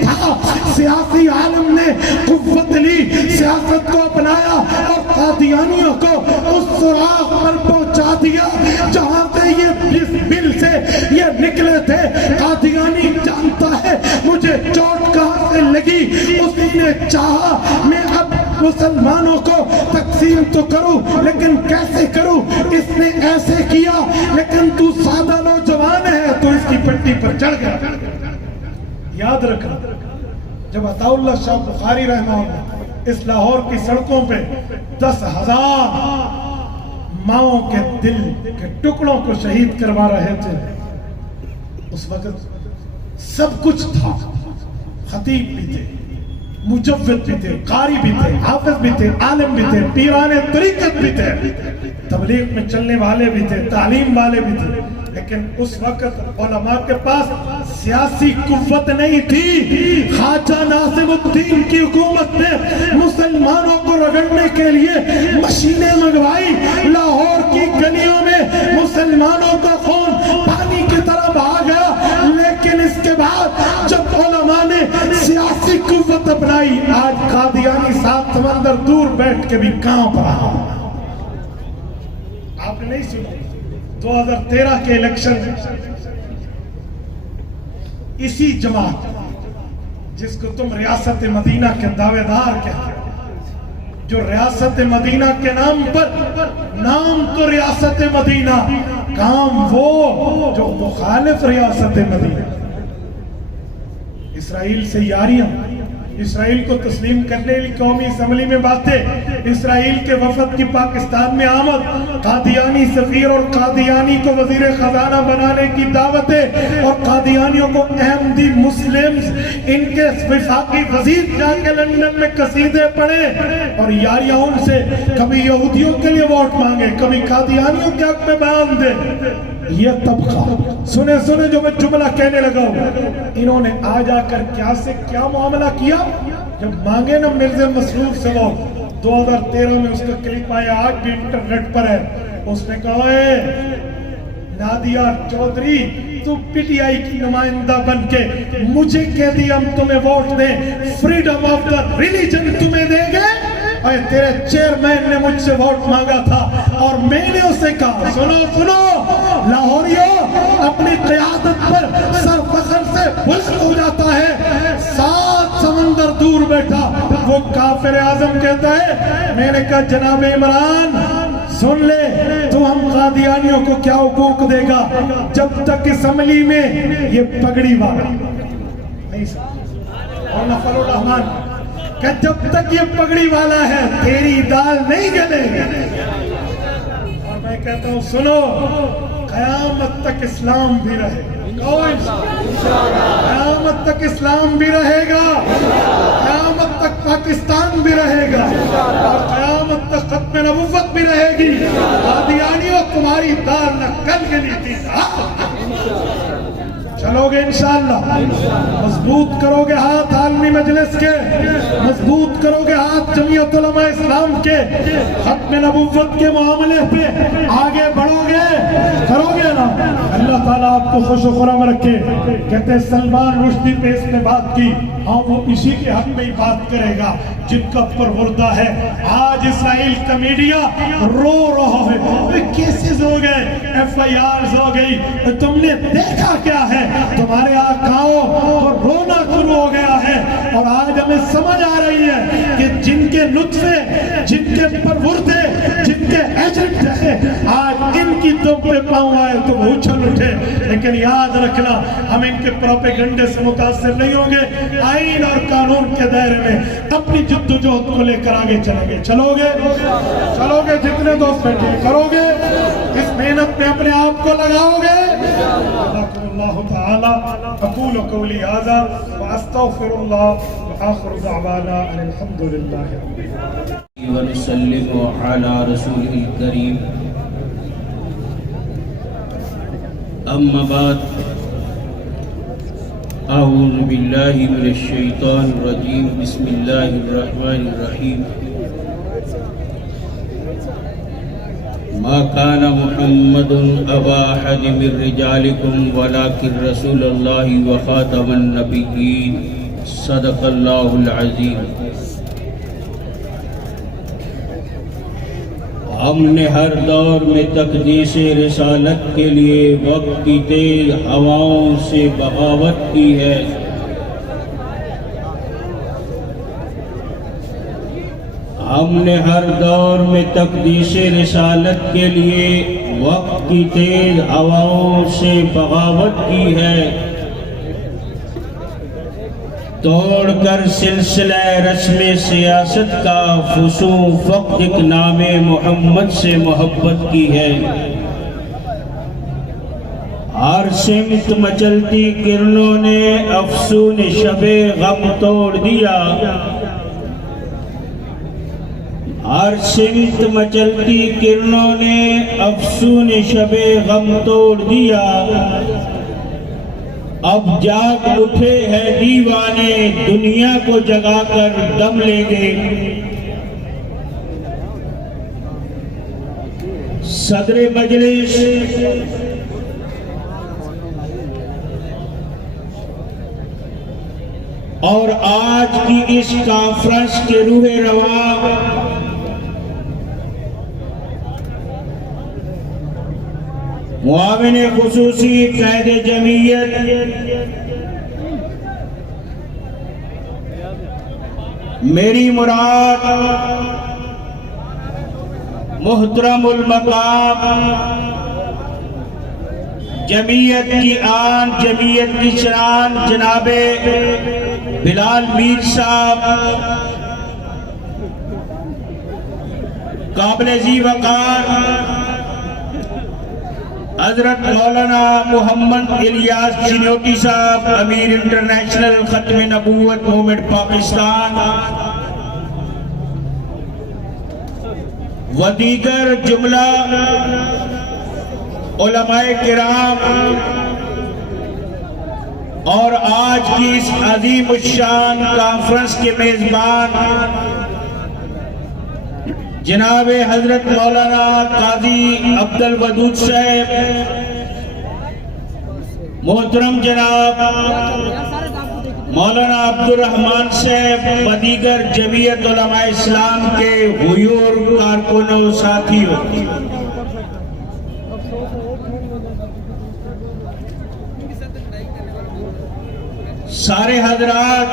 تھا، سیاسی عالم نے قوت لی، سیاست کو اپنایا اور قادیانیوں کو اس سراغ پر پہنچا دیا جہاں سے یہ اس بل سے یہ نکلے تھے۔ قادیانی جانتا ہے مجھے چوٹ کہاں سے لگی، اس نے چاہا میں اب مسلمانوں کو تقسیم تو کروں لیکن کیسے کروں، اس نے ایسے کیا، لیکن تو سادہ نوجوان ہے تو اس کی پٹی پر چڑھ گیا۔ یاد رکھنا، جب عطا اللہ شاہ بخاری رحمہ اللہ اس لاہور کی سڑکوں پہ 10,000 ماؤں کے دل کے ٹکڑوں کو شہید کروا رہے تھے، اس وقت سب کچھ تھا، خطیب بھی تھے، مجوید بھی تھے، قاری بھی تھے، حافظ بھی تھے، عالم بھی تھے، پیران طریقت بھی تھے، تبلیغ میں چلنے والے بھی تھے، تعلیم والے بھی تھے، لیکن اس وقت علماء کے پاس سیاسی قوت نہیں تھی۔ خواجہ ناصر الدین کی حکومت نے مسلمانوں کو رگڑنے کے لیے مشینیں منگوائی، لاہور کی گلیوں میں مسلمانوں کا خون پانی کی طرح بہا گیا، لیکن اس کے بعد جب علماء نے سیاسی قوت اپنائی، آج قادیانی 7 سمندر دور بیٹھ کے بھی کانپ رہا۔ آپ نے نہیں سنا 2013 کے الیکشن میں اسی جماعت جس کو تم ریاست مدینہ کے دعوے دار کہتے ہیں، جو ریاست مدینہ کے نام پر، نام تو ریاست مدینہ، کام وہ جو مخالف ریاست مدینہ، اسرائیل سے یاریاں، اسرائیل کو تسلیم کرنے لی قومی اسمبلی میں باتیں، اسرائیل کے وفد کی پاکستان میں آمد، قادیانی سفیر اور قادیانی کو وزیر خزانہ بنانے کی دعوتیں، اور قادیانیوں کو احمدی مسلمز ان کے وفاقی وزیر جا کے لندن میں قصیدے پڑھے اور یاریاں ان سے کبھی یہودیوں کے لیے ووٹ مانگے، کبھی قادیانیوں کے حق میں بیان دے۔ یہ طبقہ سنے جو میں جملہ کہنے لگا ہوں، انہوں نے آ جا کر کیا سے کیا معاملہ کیا، جب مانگے نا مرزا مسرور سے وہ 2013 میں اس کا کلپ آیا، آج بھی انٹرنیٹ پر ہے، اس نے کہا ہے نادیہ چودھری تو پی ٹی آئی کی نمائندہ بن کے مجھے کہہ دیا ہم تمہیں ووٹ دیں، فریڈم آف دا ریلیجن تمہیں دیں گے، اور تیرے چیئرمین نے مجھ سے ووٹ مانگا تھا اور میں نے اسے کہا سنو لاہوریوں، اپنی قیادت پر سر فخر سے بلند ہو جاتا ہے، 7 سمندر دور بیٹھا وہ کافر اعظم کہتا ہے، میں نے کہا جناب عمران سن لے، تو ہم قادیانیوں کو کیا حقوق دے گا جب تک اسمبلی میں یہ پگڑی والا نہیں سکتا، اور نفل الرحمان کہ جب تک یہ پگڑی والا ہے تیری دال نہیں گلے گی۔ اور میں کہتا ہوں سنو، قیامت تک اسلام بھی رہے گا، قیامت تک اسلام بھی رہے گا، قیامت تک پاکستان بھی رہے گا، اور قیامت تک ختم نبوت بھی رہے گی۔ قادیانیوں تمہاری دال نہ کل گلی تھی، چلو گے انشاءاللہ، مضبوط کرو گے ہاتھ عالمی مجلس کے، مضبوط کرو گے ہاتھ جمعیت علماء اسلام کے، ختم نبوت کے معاملے پہ آگے بڑھو گے، کرو گے نا، اللہ تعالیٰ آپ کو خوش و خرم رکھے۔ کہتے ہیں سلمان رشدی پہ اس نے بات کی، ہاں وہ اسی کے حق میں ہی بات کرے گا جن کا پروردہ ہے۔ آج اسرائیل کا میڈیا رو رہا ہے، کیسز ہو گئے، ایف آئی آرز ہو گئی، تم نے دیکھا کیا ہے، تمہارے آقاؤں کو رونا شروع ہو گیا ہے، اور آج ہمیں سمجھ آ رہی ہے کہ جن کے نطفے، جن کے پروردے، جن کے ایجنٹ ہیں، آج ان کی دم پہ پاؤں آئے تو وہ اچھل اٹھے، لیکن یاد رکھنا ہم ان کے پروپیگنڈے سے متاثر نہیں ہوں گے، آئین اور قانون کے دائرے میں اپنی جد و جہد کو لے کر آگے چلیں گے، چلو گے جتنے دوست بیٹھے کرو گے، اس محنت میں اپنے آپ کو لگاؤ گے۔ اللہ تعالی اقول قولی ھذا واستغفر اللہ وآخر دعوانا ان الحمد للہ رب العالمین۔ ونسلم علی رسول الکریم، اما بعد، اعوذ باللہ من الشیطان الرجیم، بسم اللہ الرحمن الرحیم۔ ما كان محمد أبا أحد من رجالكم ولكن رسول الله وخاتم النبيين صدق اللہ العظیم۔ ہم نے ہر دور میں تقدیس رسالت کے لیے وقت کی تیز ہواؤں سے بغاوت کی ہے۔ ہم نے ہر دور میں تقدیس رسالت کے لیے وقت کی تیز ہواؤں سے بغاوت کی ہے، توڑ کر سلسلہ رسم سیاست کا فسوں فقط ایک نام محمد سے محبت کی ہے۔ ہر سمت مچلتی کرنوں نے افسون شب غم توڑ دیا، ہر سمت مچلتی کرنوں نے افسون شب غم توڑ دیا، اب جاگ اٹھے ہیں دیوانے دنیا کو جگا کر دم لیں گے۔ صدر مجلس اور آج کی اس کانفرنس کے روح رواں معاون خصوصی قائد جمعیت میری مراد محترم المقام جمعیت کی آن جمعیت کی شان جناب بلال میر صاحب، قابل ذی وقار حضرت مولانا محمد الیاس چنوٹی صاحب، امیر انٹرنیشنل ختم نبوت موومنٹ پاکستان، و دیگر جملہ علماء کرام، اور آج کی اس عظیم الشان کانفرنس کے میزبان جناب حضرت مولانا قاضی عبد الودود صاحب، محترم جناب مولانا عبد الرحمن صاحب و دیگر جمعیت علماء اسلام کے حضور کارکنوں ساتھیوں، سارے حضرات،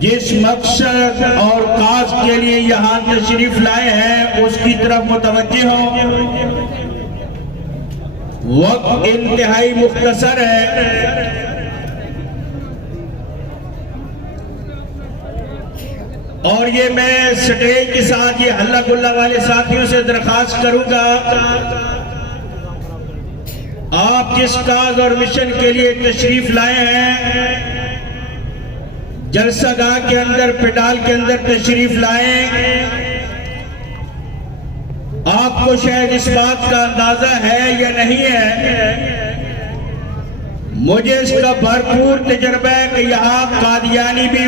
جس مقصد اور کاز کے لیے یہاں تشریف لائے ہیں اس کی طرف متوجہ ہوں۔ وقت انتہائی مختصر ہے، اور یہ میں سٹیج کے ساتھ یہ ہلہ گلہ والے ساتھیوں سے درخواست کروں گا، آپ جس کاز اور مشن کے لیے تشریف لائے ہیں، جلسہ گاہ کے اندر پنڈال کے اندر تشریف لائیں، آپ کو شاید اس بات کا اندازہ ہے یا نہیں ہے، مجھے اس کا بھرپور تجربہ ہے کہ یہاں قادیانی بھی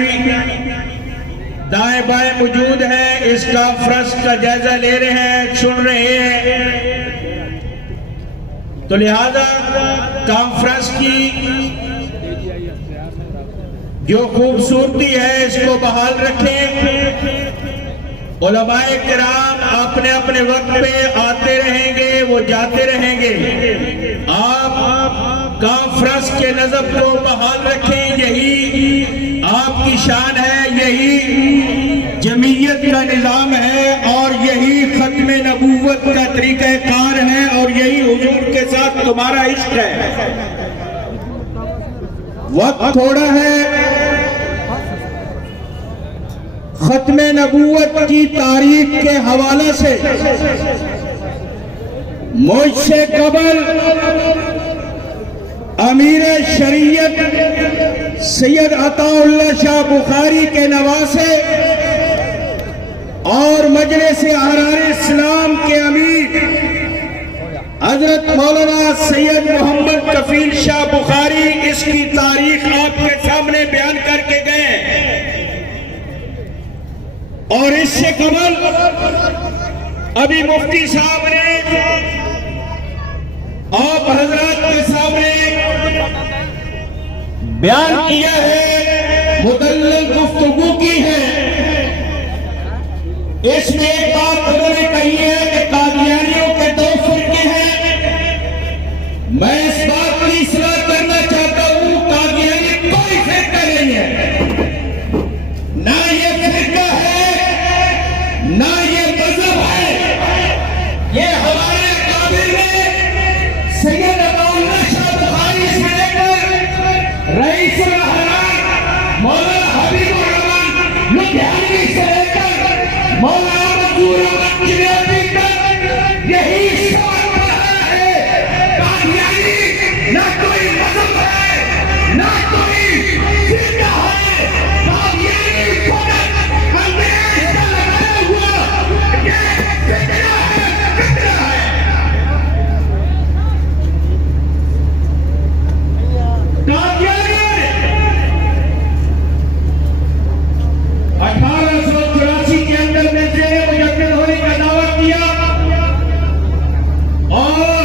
دائیں بائیں موجود ہیں، اس کانفرنس کا جائزہ لے رہے ہیں، سن رہے ہیں، تو لہذا کانفرنس کی جو خوبصورتی ہے اس کو بحال رکھیں۔ علماء کرام اپنے اپنے وقت پہ آتے رہیں گے، وہ جاتے رہیں گے، آپ کانفرنس کے نظم کو بحال رکھیں، یہی آپ کی شان ہے، یہی جمعیت کا نظام ہے، اور یہی ختم نبوت کا طریقہ کار ہے، اور یہی حضور کے ساتھ تمہارا عشق ہے۔ وقت تھوڑا ہے، ختم نبوت کی تاریخ کے حوالے سے مجھ سے قبل امیر شریعت سید عطا اللہ شاہ بخاری کے نواسے اور مجلس احرار اسلام کے امیر حضرت مولانا سید محمد کفیل شاہ بخاری اس کی تاریخ آپ کے سامنے بیان کر کے گئے، اور اس سے قبل ابھی مفتی صاحب نے بیان کیا ہے، متعلق گفتگو کی ہے۔ اس میں ایک بات انہوں نے کہی ہے کہ قادیانیوں کے دو فرقے ہیں۔ میں اس بات کی اصلاح کرنا چاہتا ہوں، قادیانی کوئی فرقہ نہیں ہے، نہ یہ فرقہ ہے نہ یہ مذہب ہے۔ یہ ہمارے قابل نے سید مولانا شاہ بخاری سے لے کر رئیس الحرام مولانا حبیب الرحمان لدھیانوی سے لے کر مولانا منظور احمد چنیاتی تک یہی سوال رہا ہے، قادیانی نہ کوئی مذہب ہے نہ کوئی فرقہ ہے، قادیانی فقط انگریز کا لگایا ہوا یہ فتنہ ہے، فتنہ ہے۔ قادیانی 1884 کے اندر میں سے مجدد ہونے کا دعویٰ کیا، اور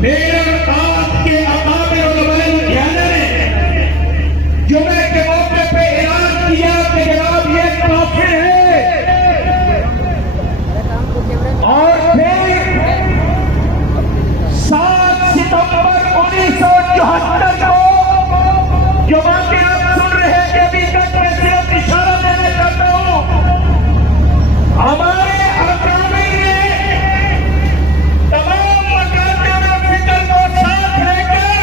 میرے آپ کے اقامر علماء لدھیانہ نے جمعے کے موقع پہ اعلان کیا کہ جناب یہ کافر ہے، اور پھر 7 ستمبر 1974 کو جو باتیں آپ سن رہے ہیں ابھی تک میں صرف اشارہ دینا چاہتا ہوں، ہمارے اکابر نے تمام مکاتب فکر کو ساتھ لے کر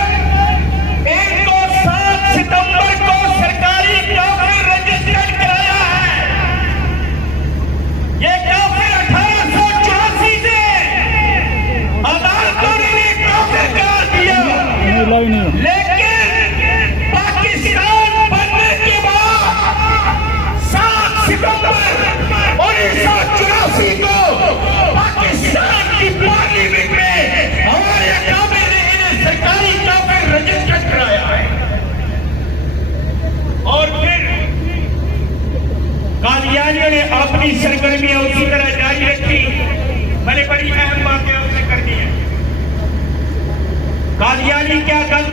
ان کو 7 ستمبر کو سرکاری کافر رجسٹر کرایا ہے۔ یہ کافر 1884 سے عدالتوں نے کافر قرار دیا، لیکن پاکستان بننے کے بعد 7 ستمبر 1984 کو پاکستان کی پارلیمنٹ میں ہمارے اکابر نے انہیں سرکاری کافر رجسٹر کرایا ہے، اور پھر قادیانیوں نے اپنی سرگرمیاں اسی طرح جاری رکھی۔ میں نے بڑی اہم باتیں آپ سے کرنی ہے۔ قادیانی کیا